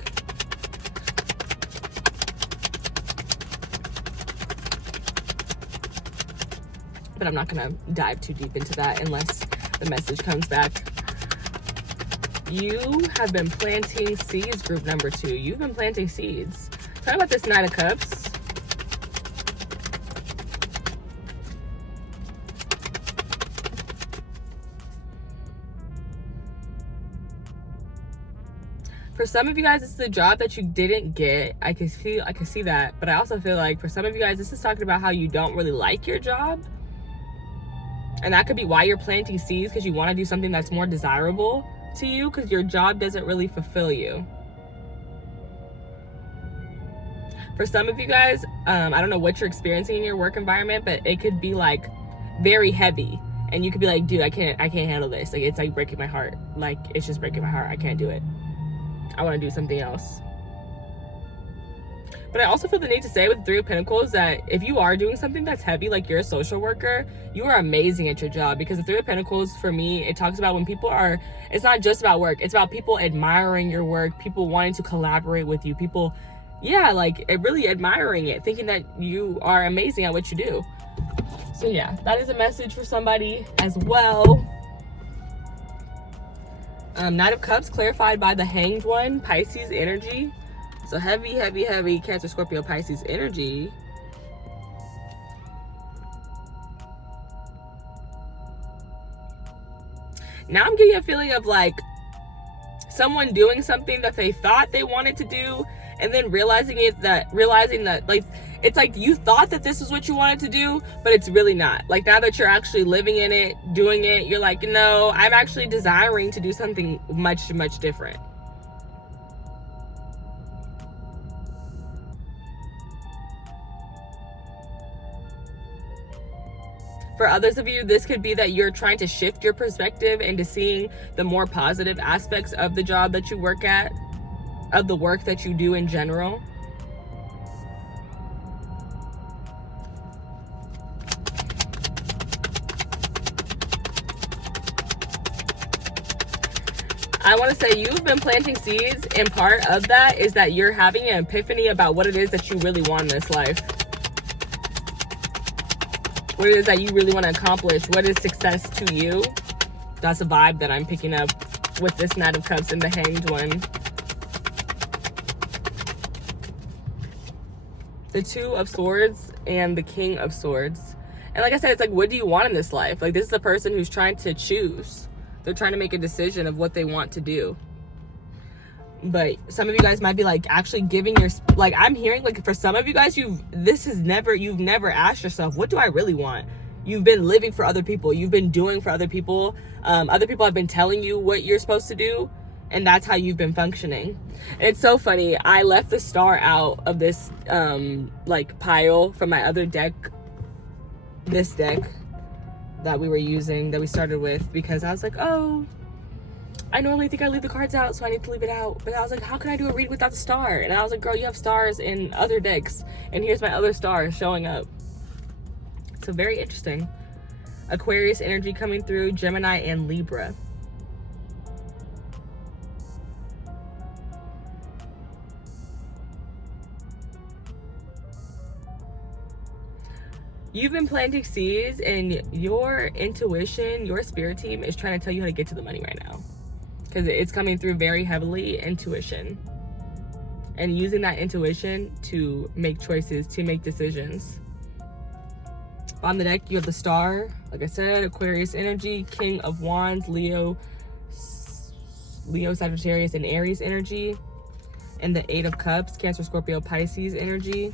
But I'm not gonna dive too deep into that unless the message comes back. You have been planting seeds, group number 2. You've been planting seeds. Talk about this Knight of Cups. For some of you guys, this is a job that you didn't get. I can see that. But I also feel like for some of you guys, this is talking about how you don't really like your job. And that could be why you're planting seeds, because you want to do something that's more desirable to you, because your job doesn't really fulfill you. For some of you guys, I don't know what you're experiencing in your work environment, but it could be like very heavy. And you could be like, dude, I can't handle this. Like, it's like breaking my heart. Like, it's just breaking my heart. I can't do it. I want to do something else. But I also feel the need to say with the 3 of Pentacles that if you are doing something that's heavy, like you're a social worker, you are amazing at your job. Because the 3 of Pentacles, for me, it talks about when people are, it's not just about work. It's about people admiring your work, people wanting to collaborate with you, people, yeah, like really admiring it, thinking that you are amazing at what you do. So yeah, that is a message for somebody as well. Knight of Cups clarified by the Hanged One, Pisces energy. So heavy Cancer, Scorpio, Pisces energy. Now I'm getting a feeling of like someone doing something that they thought they wanted to do, and then realizing that like it's like you thought that this is what you wanted to do, but it's really not. Like now that you're actually living in it, doing it, you're like, no, I'm actually desiring to do something much different. For others of you, this could be that you're trying to shift your perspective into seeing the more positive aspects of the job that you work at, of the work that you do in general. I want to say you've been planting seeds, and part of that is that you're having an epiphany about what it is that you really want in this life. What it is that you really want to accomplish. What is success to you? That's a vibe that I'm picking up with this Knight of Cups and the Hanged One. The 2 of Swords and the King of Swords. And like I said, it's like, what do you want in this life? Like, this is a person who's trying to choose. They're trying to make a decision of what they want to do. But some of you guys might be like actually giving your, like I'm hearing like for some of you guys, you've never asked yourself, what do I really want? You've been living for other people. You've been doing for other people. Other people have been telling you what you're supposed to do. And that's how you've been functioning. And it's so funny. I left the star out of this like pile from my other deck, this deck that we were using, that we started with, because I was like, oh, I normally think I leave the cards out, so I need to leave it out. But I was like, how can I do a read without the star? And I was like, girl, you have stars in other decks, and here's my other star showing up. So very interesting. Aquarius energy coming through, Gemini and Libra. You've been planting seeds, and your intuition, your spirit team is trying to tell you how to get to the money right now. Because it's coming through very heavily, intuition. and using that intuition to make choices, to make decisions. On the deck, you have the Star, like I said, Aquarius energy, King of Wands, Leo, Sagittarius, and Aries energy, and the Eight of Cups, Cancer, Scorpio, Pisces energy.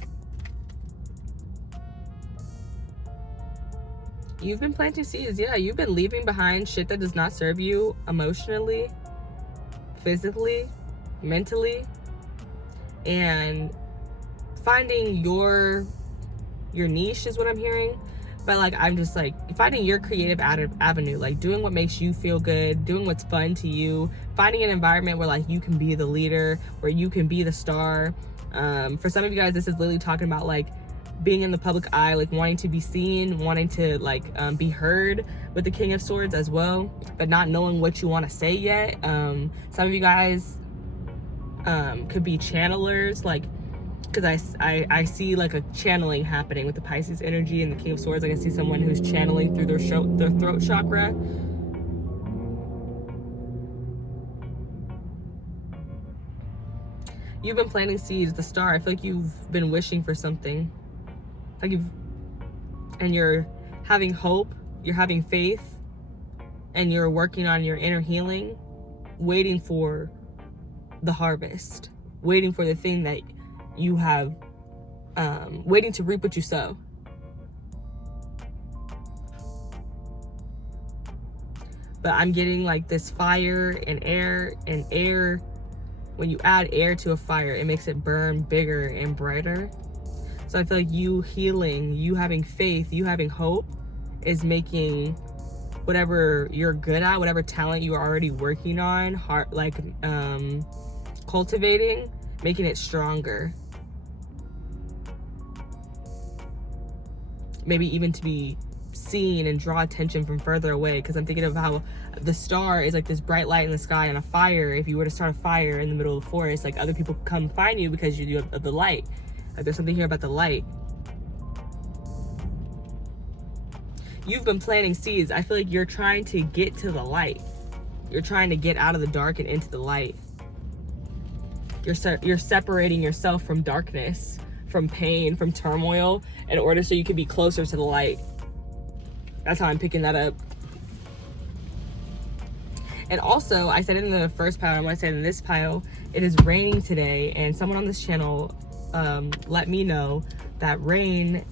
You've been planting seeds. Yeah, you've been leaving behind shit that does not serve you emotionally, physically, mentally, and finding your niche is what I'm hearing. But like, I'm just like finding your creative avenue, like doing what makes you feel good, doing what's fun to you, finding an environment where like you can be the leader, where you can be the star. For some of you guys, this is literally talking about like being in the public eye, like wanting to be seen, wanting to like be heard with the King of Swords as well, but not knowing what you want to say yet. Some of you guys could be channelers, like, because I see like a channeling happening with the Pisces energy and the King of Swords. Like I see someone who's channeling through their throat chakra. You've been planting seeds, the Star. I feel like you've been wishing for something. Like you're having hope, you're having faith, and you're working on your inner healing, waiting for the harvest, waiting for the thing that you have, waiting to reap what you sow. But I'm getting like this fire and air, when you add air to a fire, it makes it burn bigger and brighter. So I feel like you healing, you having faith, you having hope is making whatever you're good at, whatever talent you are already working on, cultivating, making it stronger. Maybe even to be seen and draw attention from further away, because I'm thinking of how the Star is like this bright light in the sky, and a fire, if you were to start a fire in the middle of the forest, like other people come find you because you have the light. Like there's something here about the light. You've been planting seeds. I feel like you're trying to get to the light. You're trying to get out of the dark and into the light. You're separating yourself from darkness, from pain, from turmoil, in order so you can be closer to the light. That's how I'm picking that up. And also, I said it in the first pile, I want to say it in this pile, it is raining today, and someone on this channel let me know that rain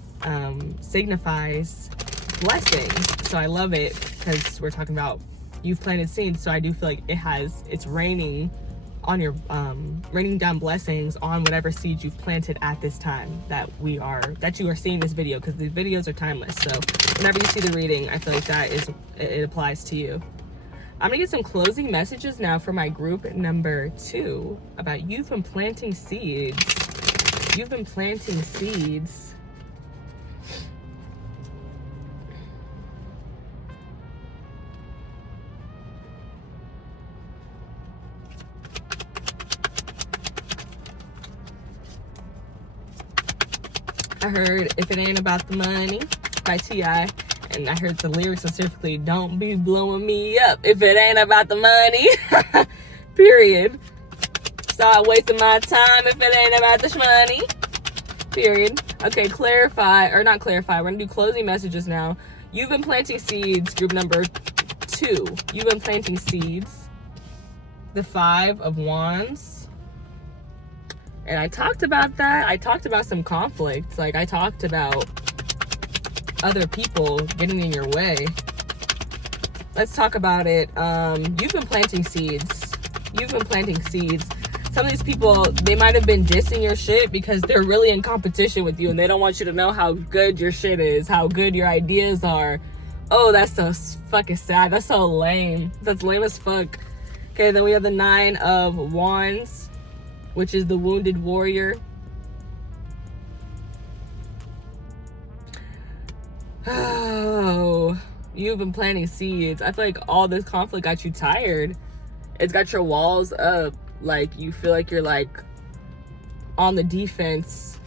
signifies blessings. So I love it, because we're talking about you've planted seeds, so I do feel like it's raining on your raining down blessings on whatever seeds you've planted at this time that you are seeing this video, because the videos are timeless. So whenever you see the reading, I feel like it applies to you. I'm gonna get some closing messages now for my group number 2 about you've been planting seeds. You've been planting seeds. I heard If It Ain't About the Money by T.I. And I heard the lyrics specifically, don't be blowing me up if it ain't about the money. Period. Start wasting my time if it ain't about the money. Period. Okay, not clarify. We're gonna do closing messages now. You've been planting seeds, group number 2. You've been planting seeds. The 5 of Wands. And I talked about that. I talked about some conflict. Like, I talked about other people getting in your way. Let's talk about it. You've been planting seeds. You've been planting seeds. Some of these people, they might have been dissing your shit because they're really in competition with you, and they don't want you to know how good your shit is, how good your ideas are. Oh, that's so fucking sad. That's so lame. That's lame as fuck. Okay, then we have the 9 of Wands, which is the wounded warrior. Oh, you've been planting seeds. I feel like all this conflict got you tired. It's got your walls up. Like, you feel like you're like on the defense.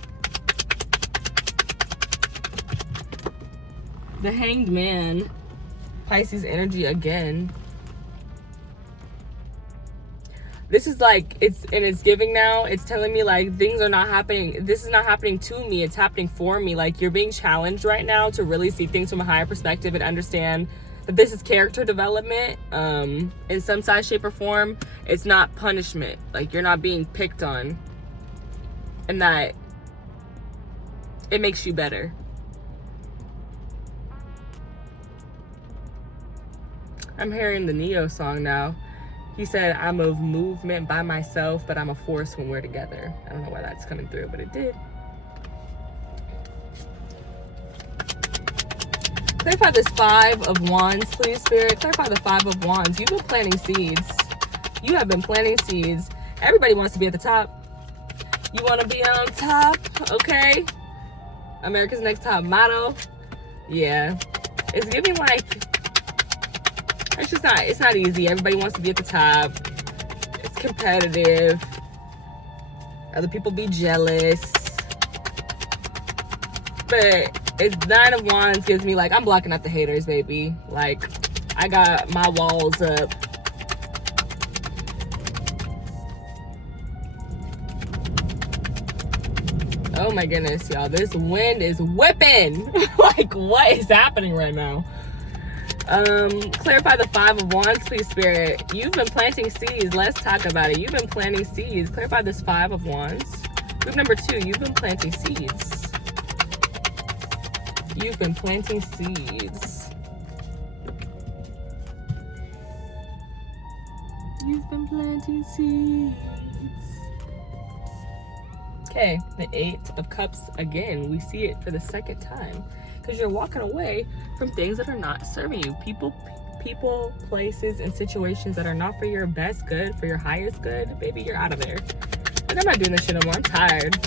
The Hanged Man, Pisces energy again. this is like, it's giving now. It's telling me like things are not happening. This is not happening to me. It's happening for me. Like, you're being challenged right now to really see things from a higher perspective and understand that this is character development in some size, shape, or form. It's not punishment. Like, you're not being picked on, and that it makes you better. I'm hearing the Neo song now. He said, I'm a movement by myself, but I'm a force when we're together. I don't know why that's coming through, but it did. Clarify this 5 of Wands, please, Spirit. Clarify the 5 of Wands. You've been planting seeds. You have been planting seeds. Everybody wants to be at the top. You want to be on top, okay? America's Next Top Model. Yeah. It's giving like, it's not easy. Everybody wants to be at the top. It's competitive. Other people be jealous. But it's 9 of Wands gives me like, I'm blocking out the haters, baby. Like, I got my walls up. Oh my goodness, y'all. This wind is whipping. Like, what is happening right now? Clarify the 5 of Wands, please, Spirit. You've been planting seeds. Let's talk about it. You've been planting seeds. Clarify this 5 of Wands. Group number 2, you've been planting seeds. You've been planting seeds. You've been planting seeds. Okay, the 8 of Cups again. We see it for the second time. Because you're walking away from things that are not serving you. People, places, and situations that are not for your best good, for your highest good. Baby, you're out of there. Like, I'm not doing this shit no more. I'm tired.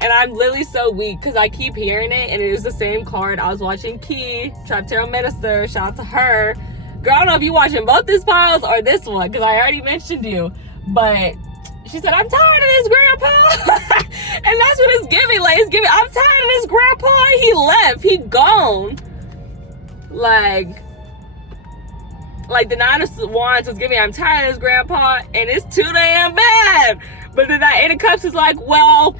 And I'm literally so weak because I keep hearing it, and it is the same card. I was watching Key, Trap Tarot Minister. Shout out to her. Girl, I don't know if you're watching both these piles or this one, because I already mentioned you. But she said, I'm tired of this grandpa. And that's what it's giving. Like, it's giving, I'm tired of this grandpa. He left. He gone. Like the 9 of Wands was giving, I'm tired of this grandpa. And it's too damn bad. But then that 8 of Cups is like, well,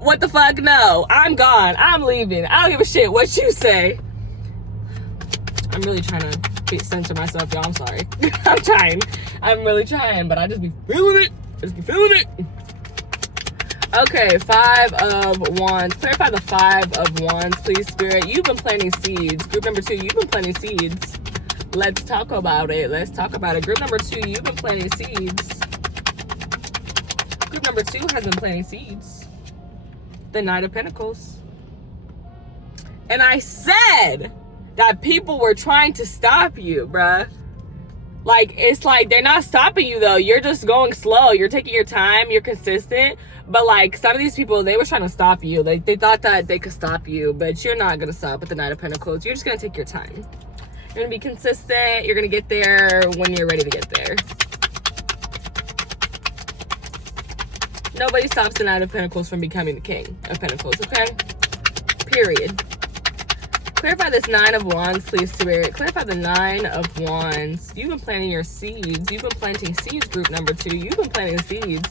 what the fuck? No. I'm gone. I'm leaving. I don't give a shit what you say. I'm really trying to censor myself, y'all. I'm sorry. I'm trying. I'm really trying. But I just be feeling it. Okay, 5 of Wands. Clarify the 5 of Wands, please, Spirit. You've been planting seeds. Group number 2, you've been planting seeds. Let's talk about it. Group number 2, you've been planting seeds. Group number 2 has been planting seeds. The 9 of Pentacles. And I said that people were trying to stop you, bruh. Like, it's like they're not stopping you, though. You're just going slow. You're taking your time. You're consistent. But, like, some of these people, they were trying to stop you. Like, they thought that they could stop you. But you're not going to stop with the 9 of Pentacles. You're just going to take your time. You're going to be consistent. You're going to get there when you're ready to get there. Nobody stops the 9 of Pentacles from becoming the King of Pentacles, okay? Period. Clarify this 9 of Wands, please, Spirit. Clarify the 9 of Wands. You've been planting your seeds. You've been planting seeds, group number 2. You've been planting seeds.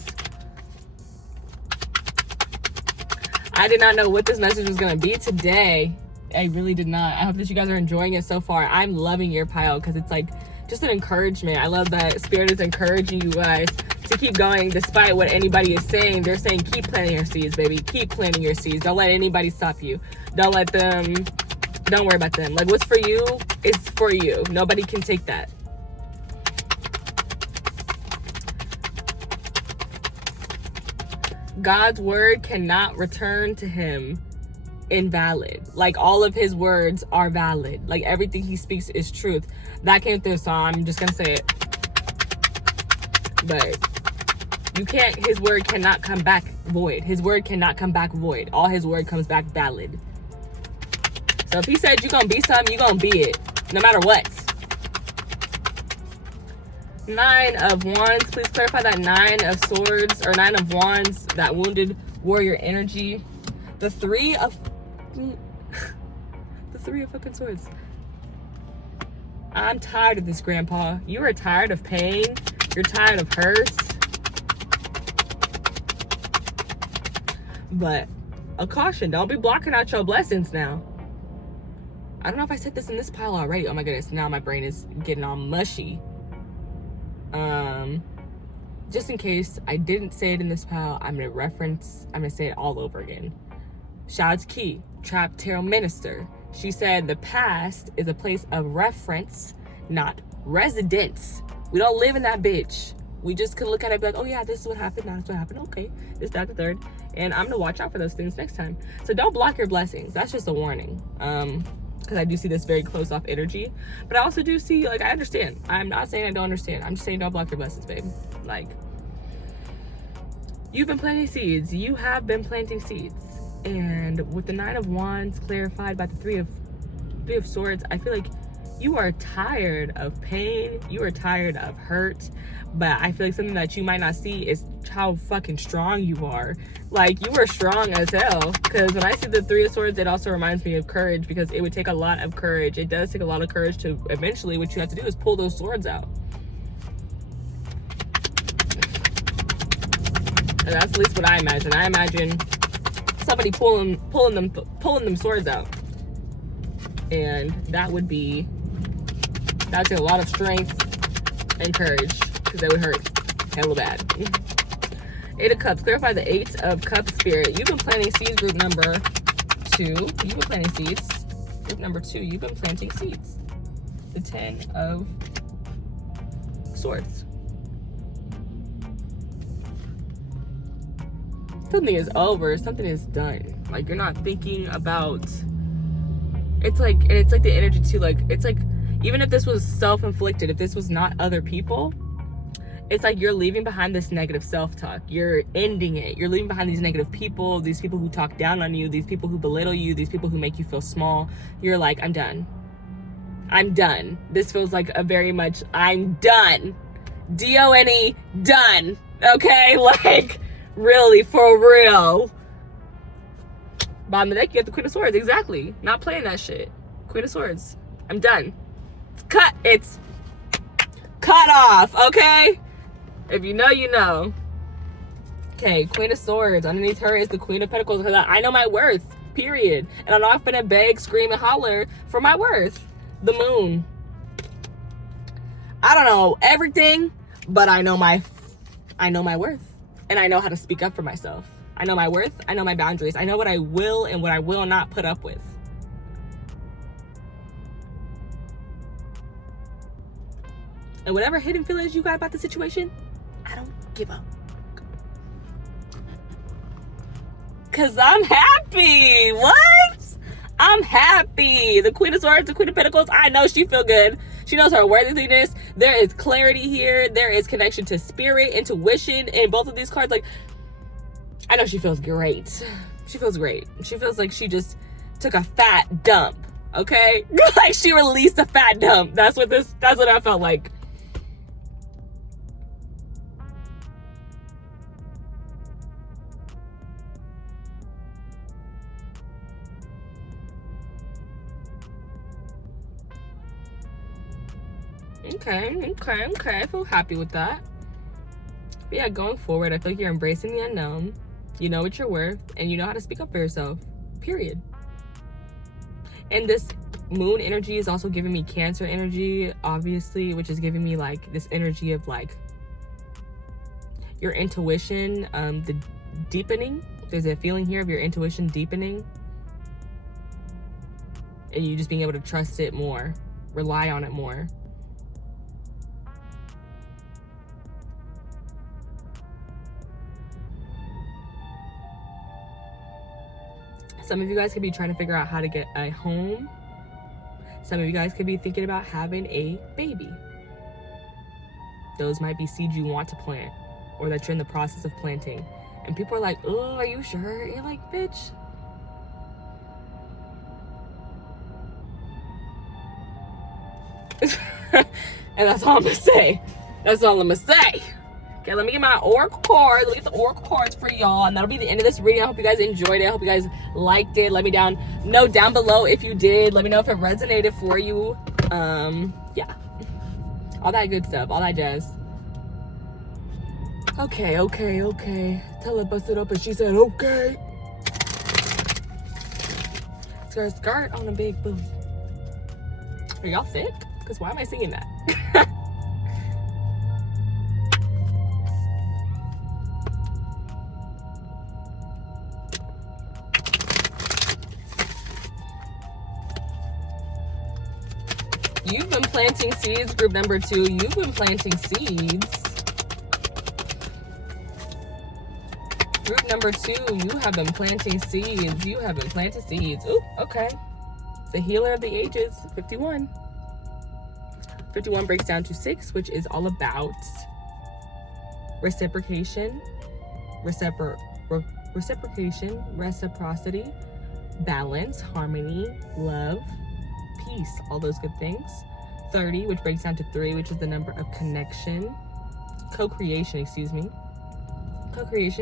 I did not know what this message was going to be today. I really did not. I hope that you guys are enjoying it so far. I'm loving your pile because it's like just an encouragement. I love that Spirit is encouraging you guys to keep going despite what anybody is saying. They're saying keep planting your seeds, baby. Keep planting your seeds. Don't let anybody stop you. Don't worry about them. Like, what's for you is for you. Nobody can take that. God's word cannot return to him invalid. Like, all of his words are valid. Like, everything he speaks is truth. That came through, so I'm just gonna say it. But his word cannot come back void. His word cannot come back void. All his word comes back valid. So if he said you're gonna be something, you're gonna be it, no matter what. 9 of Wands, please clarify that 9 of Swords, or 9 of Wands, that wounded warrior energy. The 3 of fucking Swords. I'm tired of this, Grandpa. You are tired of pain. You're tired of hurt. But a caution, don't be blocking out your blessings now. I don't know if I said this in this pile already. Oh my goodness, now my brain is getting all mushy. Just in case I didn't say it in this pile, I'm gonna say it all over again. Shout out to Key, Trap Tarot Minister. She said the past is a place of reference, not residence. We don't live in that bitch. We just can look at it and be like, oh yeah, this is what happened, that's what happened, okay, this, that, the third. And I'm gonna watch out for those things next time. So don't block your blessings. That's just a warning. Because I do see this very closed off energy. But I also do see, like, I understand. I'm not saying I don't understand. I'm just saying don't block your blessings, babe. Like, you've been planting seeds. You have been planting seeds. And with the 9 of Wands clarified by the 3 of Swords, I feel like you are tired of pain. You are tired of hurt. But I feel like something that you might not see is how fucking strong you are. Like, you are strong as hell. Because when I see the 3 of Swords, it also reminds me of courage, because it would take a lot of courage. It does take a lot of courage to eventually, what you have to do is pull those swords out. And that's at least what I imagine. I imagine somebody pulling them swords out. And that would take a lot of strength and courage, because that would hurt hella bad. 8 of Cups, clarify the 8 of Cups spirit. You've been planting seeds, group number 2. You've been planting seeds. Group number 2, you've been planting seeds. The 10 of Swords. Something is over, something is done. Like, you're not thinking about, it's like the energy too, like, it's like, even if this was self-inflicted, if this was not other people, it's like you're leaving behind this negative self-talk. You're ending it. You're leaving behind these negative people, these people who talk down on you, these people who belittle you, these people who make you feel small. You're like, I'm done. I'm done. This feels like a very much, I'm done. D-O-N-E, done. Okay? Like, really, for real. Bottom of the deck, you get the Queen of Swords. Exactly. Not playing that shit. Queen of Swords. I'm done. It's cut off, okay? If you know, you know. Okay, Queen of Swords. Underneath her is the Queen of Pentacles. Because I know my worth, period. And I'm not gonna beg, scream, and holler for my worth. The Moon. I don't know everything, but I know my worth. And I know how to speak up for myself. I know my worth. I know my boundaries. I know what I will and what I will not put up with. And whatever hidden feelings you got about the situation, I don't give up. Cause I'm happy. What? I'm happy. The Queen of Swords, the Queen of Pentacles, I know she feel good. She knows her worthiness. There is clarity here. There is connection to spirit, intuition in both of these cards. Like, I know she feels great. She feels great. She feels like she just took a fat dump. Okay? Like, she released a fat dump. That's what I felt like. Okay. I feel happy with that. But yeah, going forward, I feel like you're embracing the unknown. You know what you're worth, and you know how to speak up for yourself. Period. And this Moon energy is also giving me Cancer energy, obviously, which is giving me like this energy of like your intuition, the deepening. There's a feeling here of your intuition deepening. And you just being able to trust it more, rely on it more. Some of you guys could be trying to figure out how to get a home. Some of you guys could be thinking about having a baby. Those might be seeds you want to plant, or that you're in the process of planting. And people are like, oh, are you sure? You're like, bitch. And that's all I'm gonna say. That's all I'm gonna say. Okay, let me get my oracle cards. Let me get the oracle cards for y'all, and that'll be the end of this reading. I hope you guys enjoyed it. I hope you guys liked it. Let me know down below if you did. Let me know if it resonated for you. Yeah, all that good stuff, all that jazz. Okay. Tell her bust it up, and she said, okay. Skirt on a big booty. Are y'all sick? Because why am I singing that? You've been planting seeds, group number 2. You've been planting seeds. Group number 2, you have been planting seeds. You have been planting seeds. Ooh, okay. The healer of the ages, 51. 51 breaks down to 6, which is all about reciprocation, reciprocity, balance, harmony, love, peace, all those good things. 30, which breaks down to 3, which is the number of connection, co-creation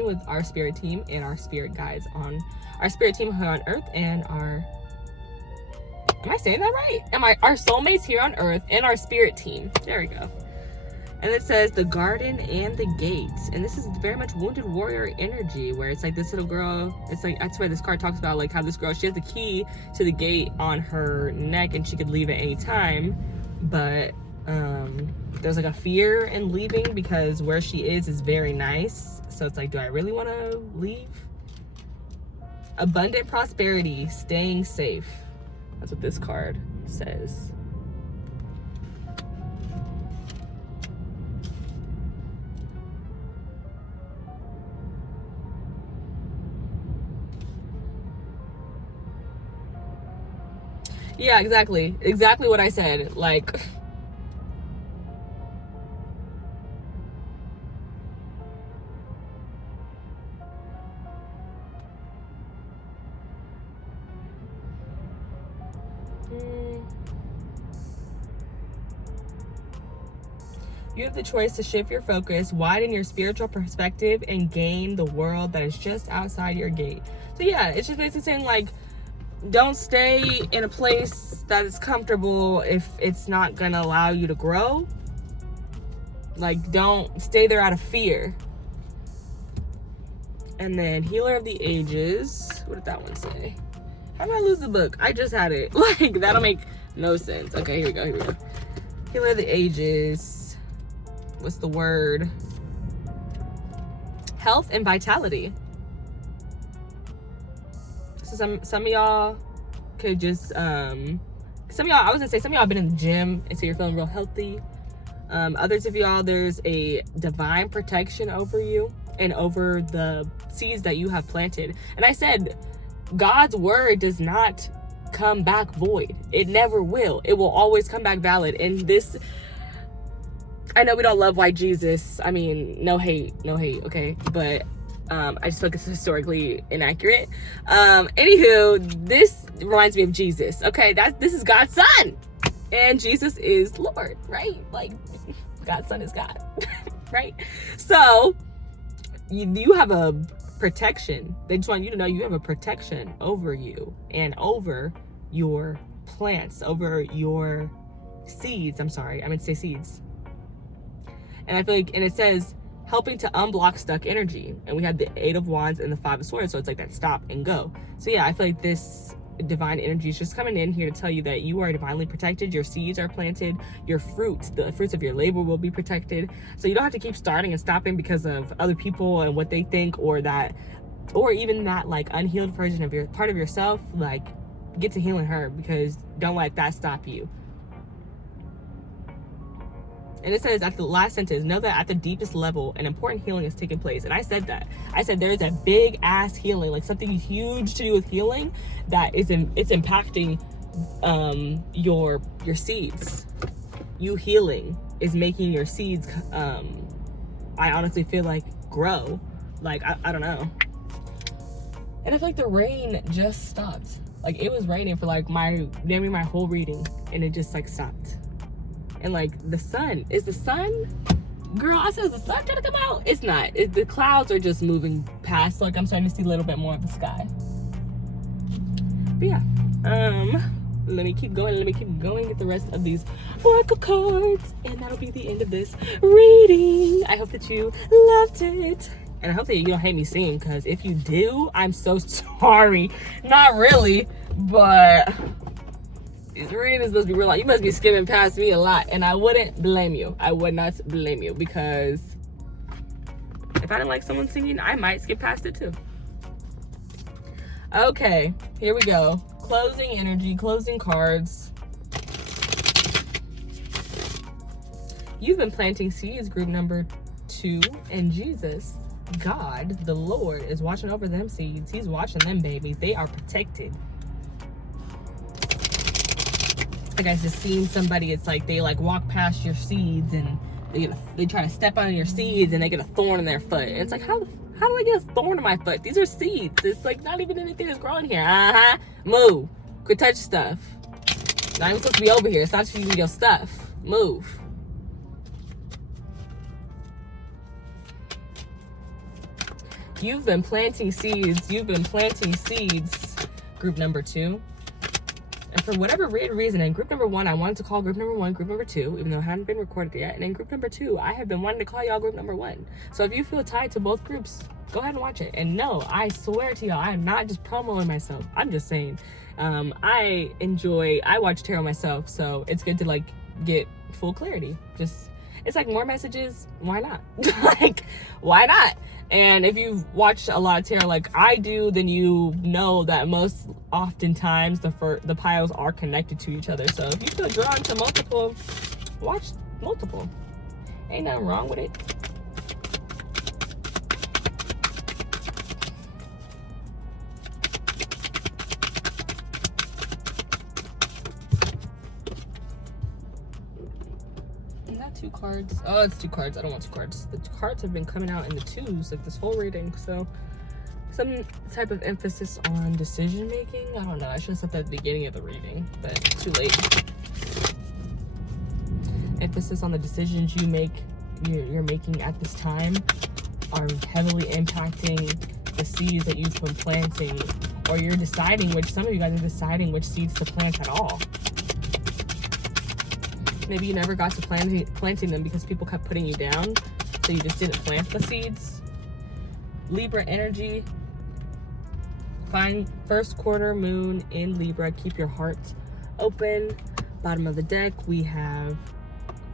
with our spirit team and our spirit guides on our spirit team here on earth, and our, am I saying that right? Our soulmates here on earth and our spirit team. There we go. And it says the garden and the gates. And this is very much wounded warrior energy, where it's like this little girl, it's like, that's why this card talks about like how this girl, she has the key to the gate on her neck and she could leave at any time. But there's like a fear in leaving because where she is very nice. So it's like, do I really want to leave? Abundant prosperity, staying safe. That's what this card says. Yeah, exactly what I said. Like, you have the choice to shift your focus, widen your spiritual perspective, and gain the world that is just outside your gate. So yeah, it's just basically saying like, don't stay in a place that is comfortable if it's not gonna allow you to grow. Like, don't stay there out of fear. And then healer of the ages, what did that one say? How did I lose the book? I just had it. Like, that'll make no sense. Okay, here we go. Healer of the ages, what's the word? Health and vitality. So some of y'all could just some of y'all have been in the gym and so you're feeling real healthy. Others of y'all, there's a divine protection over you and over the seeds that you have planted. And I said, God's word does not come back void. It never will. It will always come back valid. And this, I know we don't love white Jesus. I mean, no hate, okay? But I just feel like it's historically inaccurate. Anywho, this reminds me of Jesus. Okay, this is God's son, and Jesus is Lord, right? Like, God's son is God, right? So you have a protection. They just want you to know you have a protection over you and over your plants, over your seeds. I'm sorry, I meant to say seeds. And I feel like, and it says, helping to unblock stuck energy. And we had the 8 of Wands and the 5 of Swords. So it's like that stop and go. So yeah, I feel like this divine energy is just coming in here to tell you that you are divinely protected. Your seeds are planted. Your fruits, the fruits of your labor will be protected. So you don't have to keep starting and stopping because of other people and what they think, or even that like unhealed version of your part of yourself. Like, get to healing her, because don't let that stop you. And it says at the last sentence, know that at the deepest level, an important healing is taking place. And I said that. I said there is a big ass healing, like something huge to do with healing that it's impacting your seeds. You healing is making your seeds, I honestly feel like, grow. Like, I don't know. And I feel like the rain just stopped. Like, it was raining for like maybe my whole reading, and it just like stopped. And like the sun, girl, I said, is the sun trying to come out? It's not. The clouds are just moving past. Like, I'm starting to see a little bit more of the sky. But yeah, let me keep going, get the rest of these oracle cards, and that'll be the end of this reading. I hope that you loved it, and I hope that you don't hate me singing, because if you do, I'm so sorry. Not really, but this reading is supposed to be real. You must be skimming past me a lot, and I wouldn't blame you. I would not blame you, because if I didn't like someone singing, I might skip past it too. Okay, here we go. Closing energy, closing cards. You've been planting seeds, group number 2, and Jesus, God, the Lord, is watching over them seeds. He's watching them babies. They are protected. I guys just seen somebody, it's like they like walk past your seeds and they try to step on your seeds and they get a thorn in their foot. And it's like, how do I get a thorn in my foot? These are seeds. It's like not even anything that's growing here. Move. Quit touching stuff. Not even supposed to be over here. It's not using your stuff. Move. You've been planting seeds. You've been planting seeds. Group number 2. And for whatever weird reason, in group number 1, I wanted to call group number 1 group number 2, even though it hadn't been recorded yet. And in group number 2, I have been wanting to call y'all group number 1. So if you feel tied to both groups, go ahead and watch it. And no, I swear to y'all, I am not just promoting myself. I'm just saying, I watch tarot myself, so it's good to like get full clarity. It's like more messages, why not? Like, why not? And if you've watched a lot of tarot like I do, then you know that most oftentimes the piles are connected to each other. So if you feel drawn to multiple, watch multiple. Ain't nothing wrong with it. Two cards. Oh, it's 2 cards. I don't want 2 cards. The cards have been coming out in the 2s like this whole reading, so some type of emphasis on decision making. I don't know, I should have said that at the beginning of the reading, but too late. Emphasis on the decisions you're making at this time are heavily impacting the seeds that you've been planting, or you're deciding some of you guys are deciding which seeds to plant at all. Maybe you never got to planting them because people kept putting you down, so you just didn't plant the seeds. Libra energy. Find first quarter moon in Libra. Keep your heart open. Bottom of the deck, we have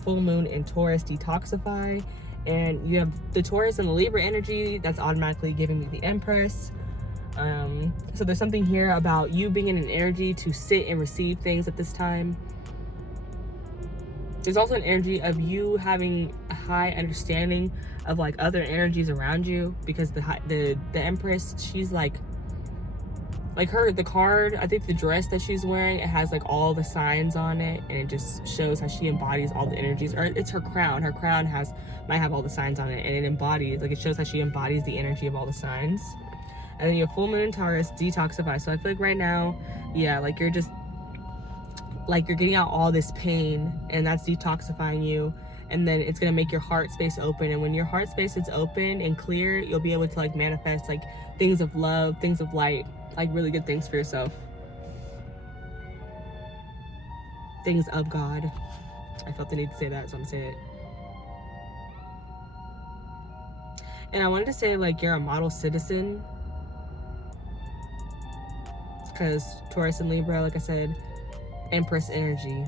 full moon in Taurus, detoxify. And you have the Taurus and the Libra energy. That's automatically giving me the Empress. So there's something here about you being in an energy to sit and receive things at this time. There's also an energy of you having a high understanding of like other energies around you, because the Empress, she's like the card, I think the dress that she's wearing, it has like all the signs on it, and it just shows how she embodies all the energies. Or it's her crown. Her crown might have all the signs on it, and it embodies, like, it shows how she embodies the energy of all the signs. And then you have full moon in Taurus, detoxify. So I feel like right now, yeah, like you're just like you're getting out all this pain, and that's detoxifying you, and then it's gonna make your heart space open. And when your heart space is open and clear, you'll be able to like manifest like things of love, things of light, like really good things for yourself, things of God. I felt the need to say that, so I'm saying it. And I wanted to say, like, you're a model citizen, because Taurus and Libra, like I said, Empress energy.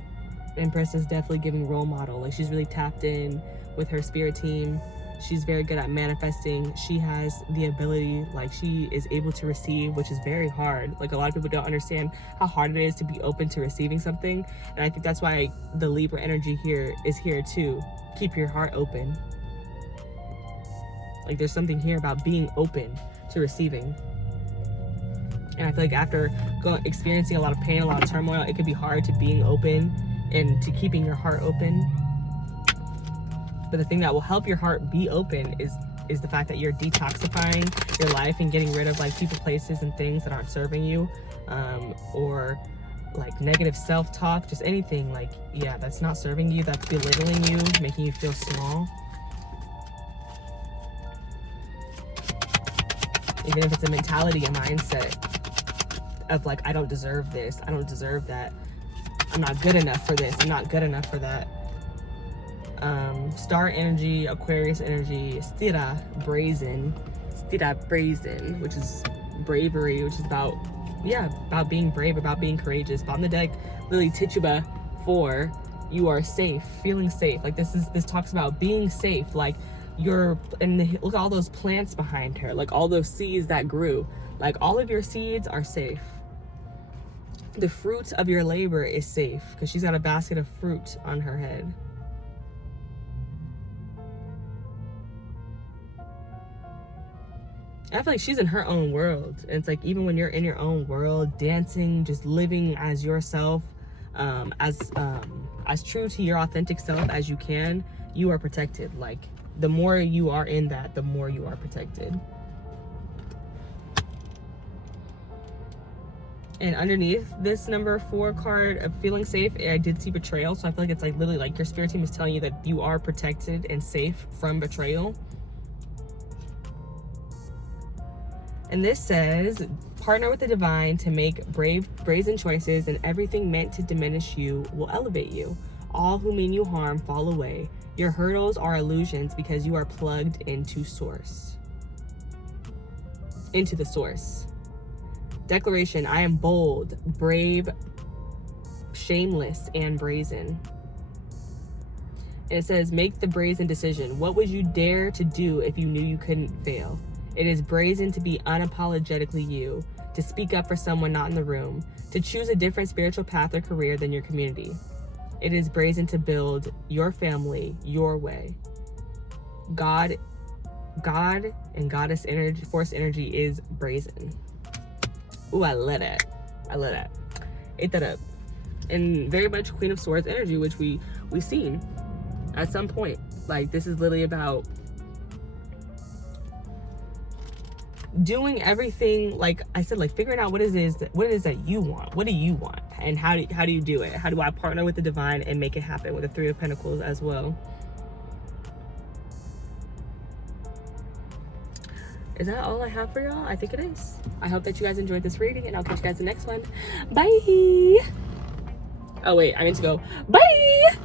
Empress is definitely giving role model. Like, she's really tapped in with her spirit team. She's very good at manifesting. She has the ability, like, she is able to receive, which is very hard. Like, a lot of people don't understand how hard it is to be open to receiving something. And I think that's why the Libra energy here is here too. Keep your heart open. Like, there's something here about being open to receiving. And I feel like after experiencing a lot of pain, a lot of turmoil, it could be hard to being open and to keeping your heart open. But the thing that will help your heart be open is the fact that you're detoxifying your life and getting rid of like people, places, and things that aren't serving you, or like negative self-talk, just anything like, yeah, that's not serving you, that's belittling you, making you feel small. Even if it's a mentality, a mindset of like, I don't deserve this, I don't deserve that. I'm not good enough for this. I'm not good enough for that. Star energy, Aquarius energy, Stira brazen, which is bravery, which is about being brave, about being courageous. Bottom of the deck, Lily Tituba 4, you are safe, feeling safe. Like this talks about being safe. Like look at all those plants behind her, like all those seeds that grew. Like all of your seeds are safe. The fruit of your labor is safe because she's got a basket of fruit on her head. I feel like she's in her own world. And it's like, even when you're in your own world, dancing, just living as yourself, as true to your authentic self as you can, you are protected. Like, the more you are in that, the more you are protected. And underneath this number 4 card of feeling safe, I did see betrayal. So I feel like it's like literally like your spirit team is telling you that you are protected and safe from betrayal. And this says, partner with the divine to make brazen choices, and everything meant to diminish you will elevate you. All who mean you harm fall away. Your hurdles are illusions because you are plugged into the source. Declaration, I am bold, brave, shameless, and brazen. And it says, make the brazen decision. What would you dare to do if you knew you couldn't fail? It is brazen to be unapologetically you, to speak up for someone not in the room, to choose a different spiritual path or career than your community. It is brazen to build your family your way. God and goddess energy, force energy is brazen. Ooh, I love that. Ate that up. And very much Queen of Swords energy, which we've seen at some point. Like, this is literally about doing everything, like I said, like figuring out what it is that you want. What do you want? And how do you do it? How do I partner with the divine and make it happen, with the 3 of Pentacles as well? Is that all I have for y'all? I think it is. I hope that you guys enjoyed this reading, and I'll catch you guys in the next one. Bye. Oh wait, I need to go. Bye.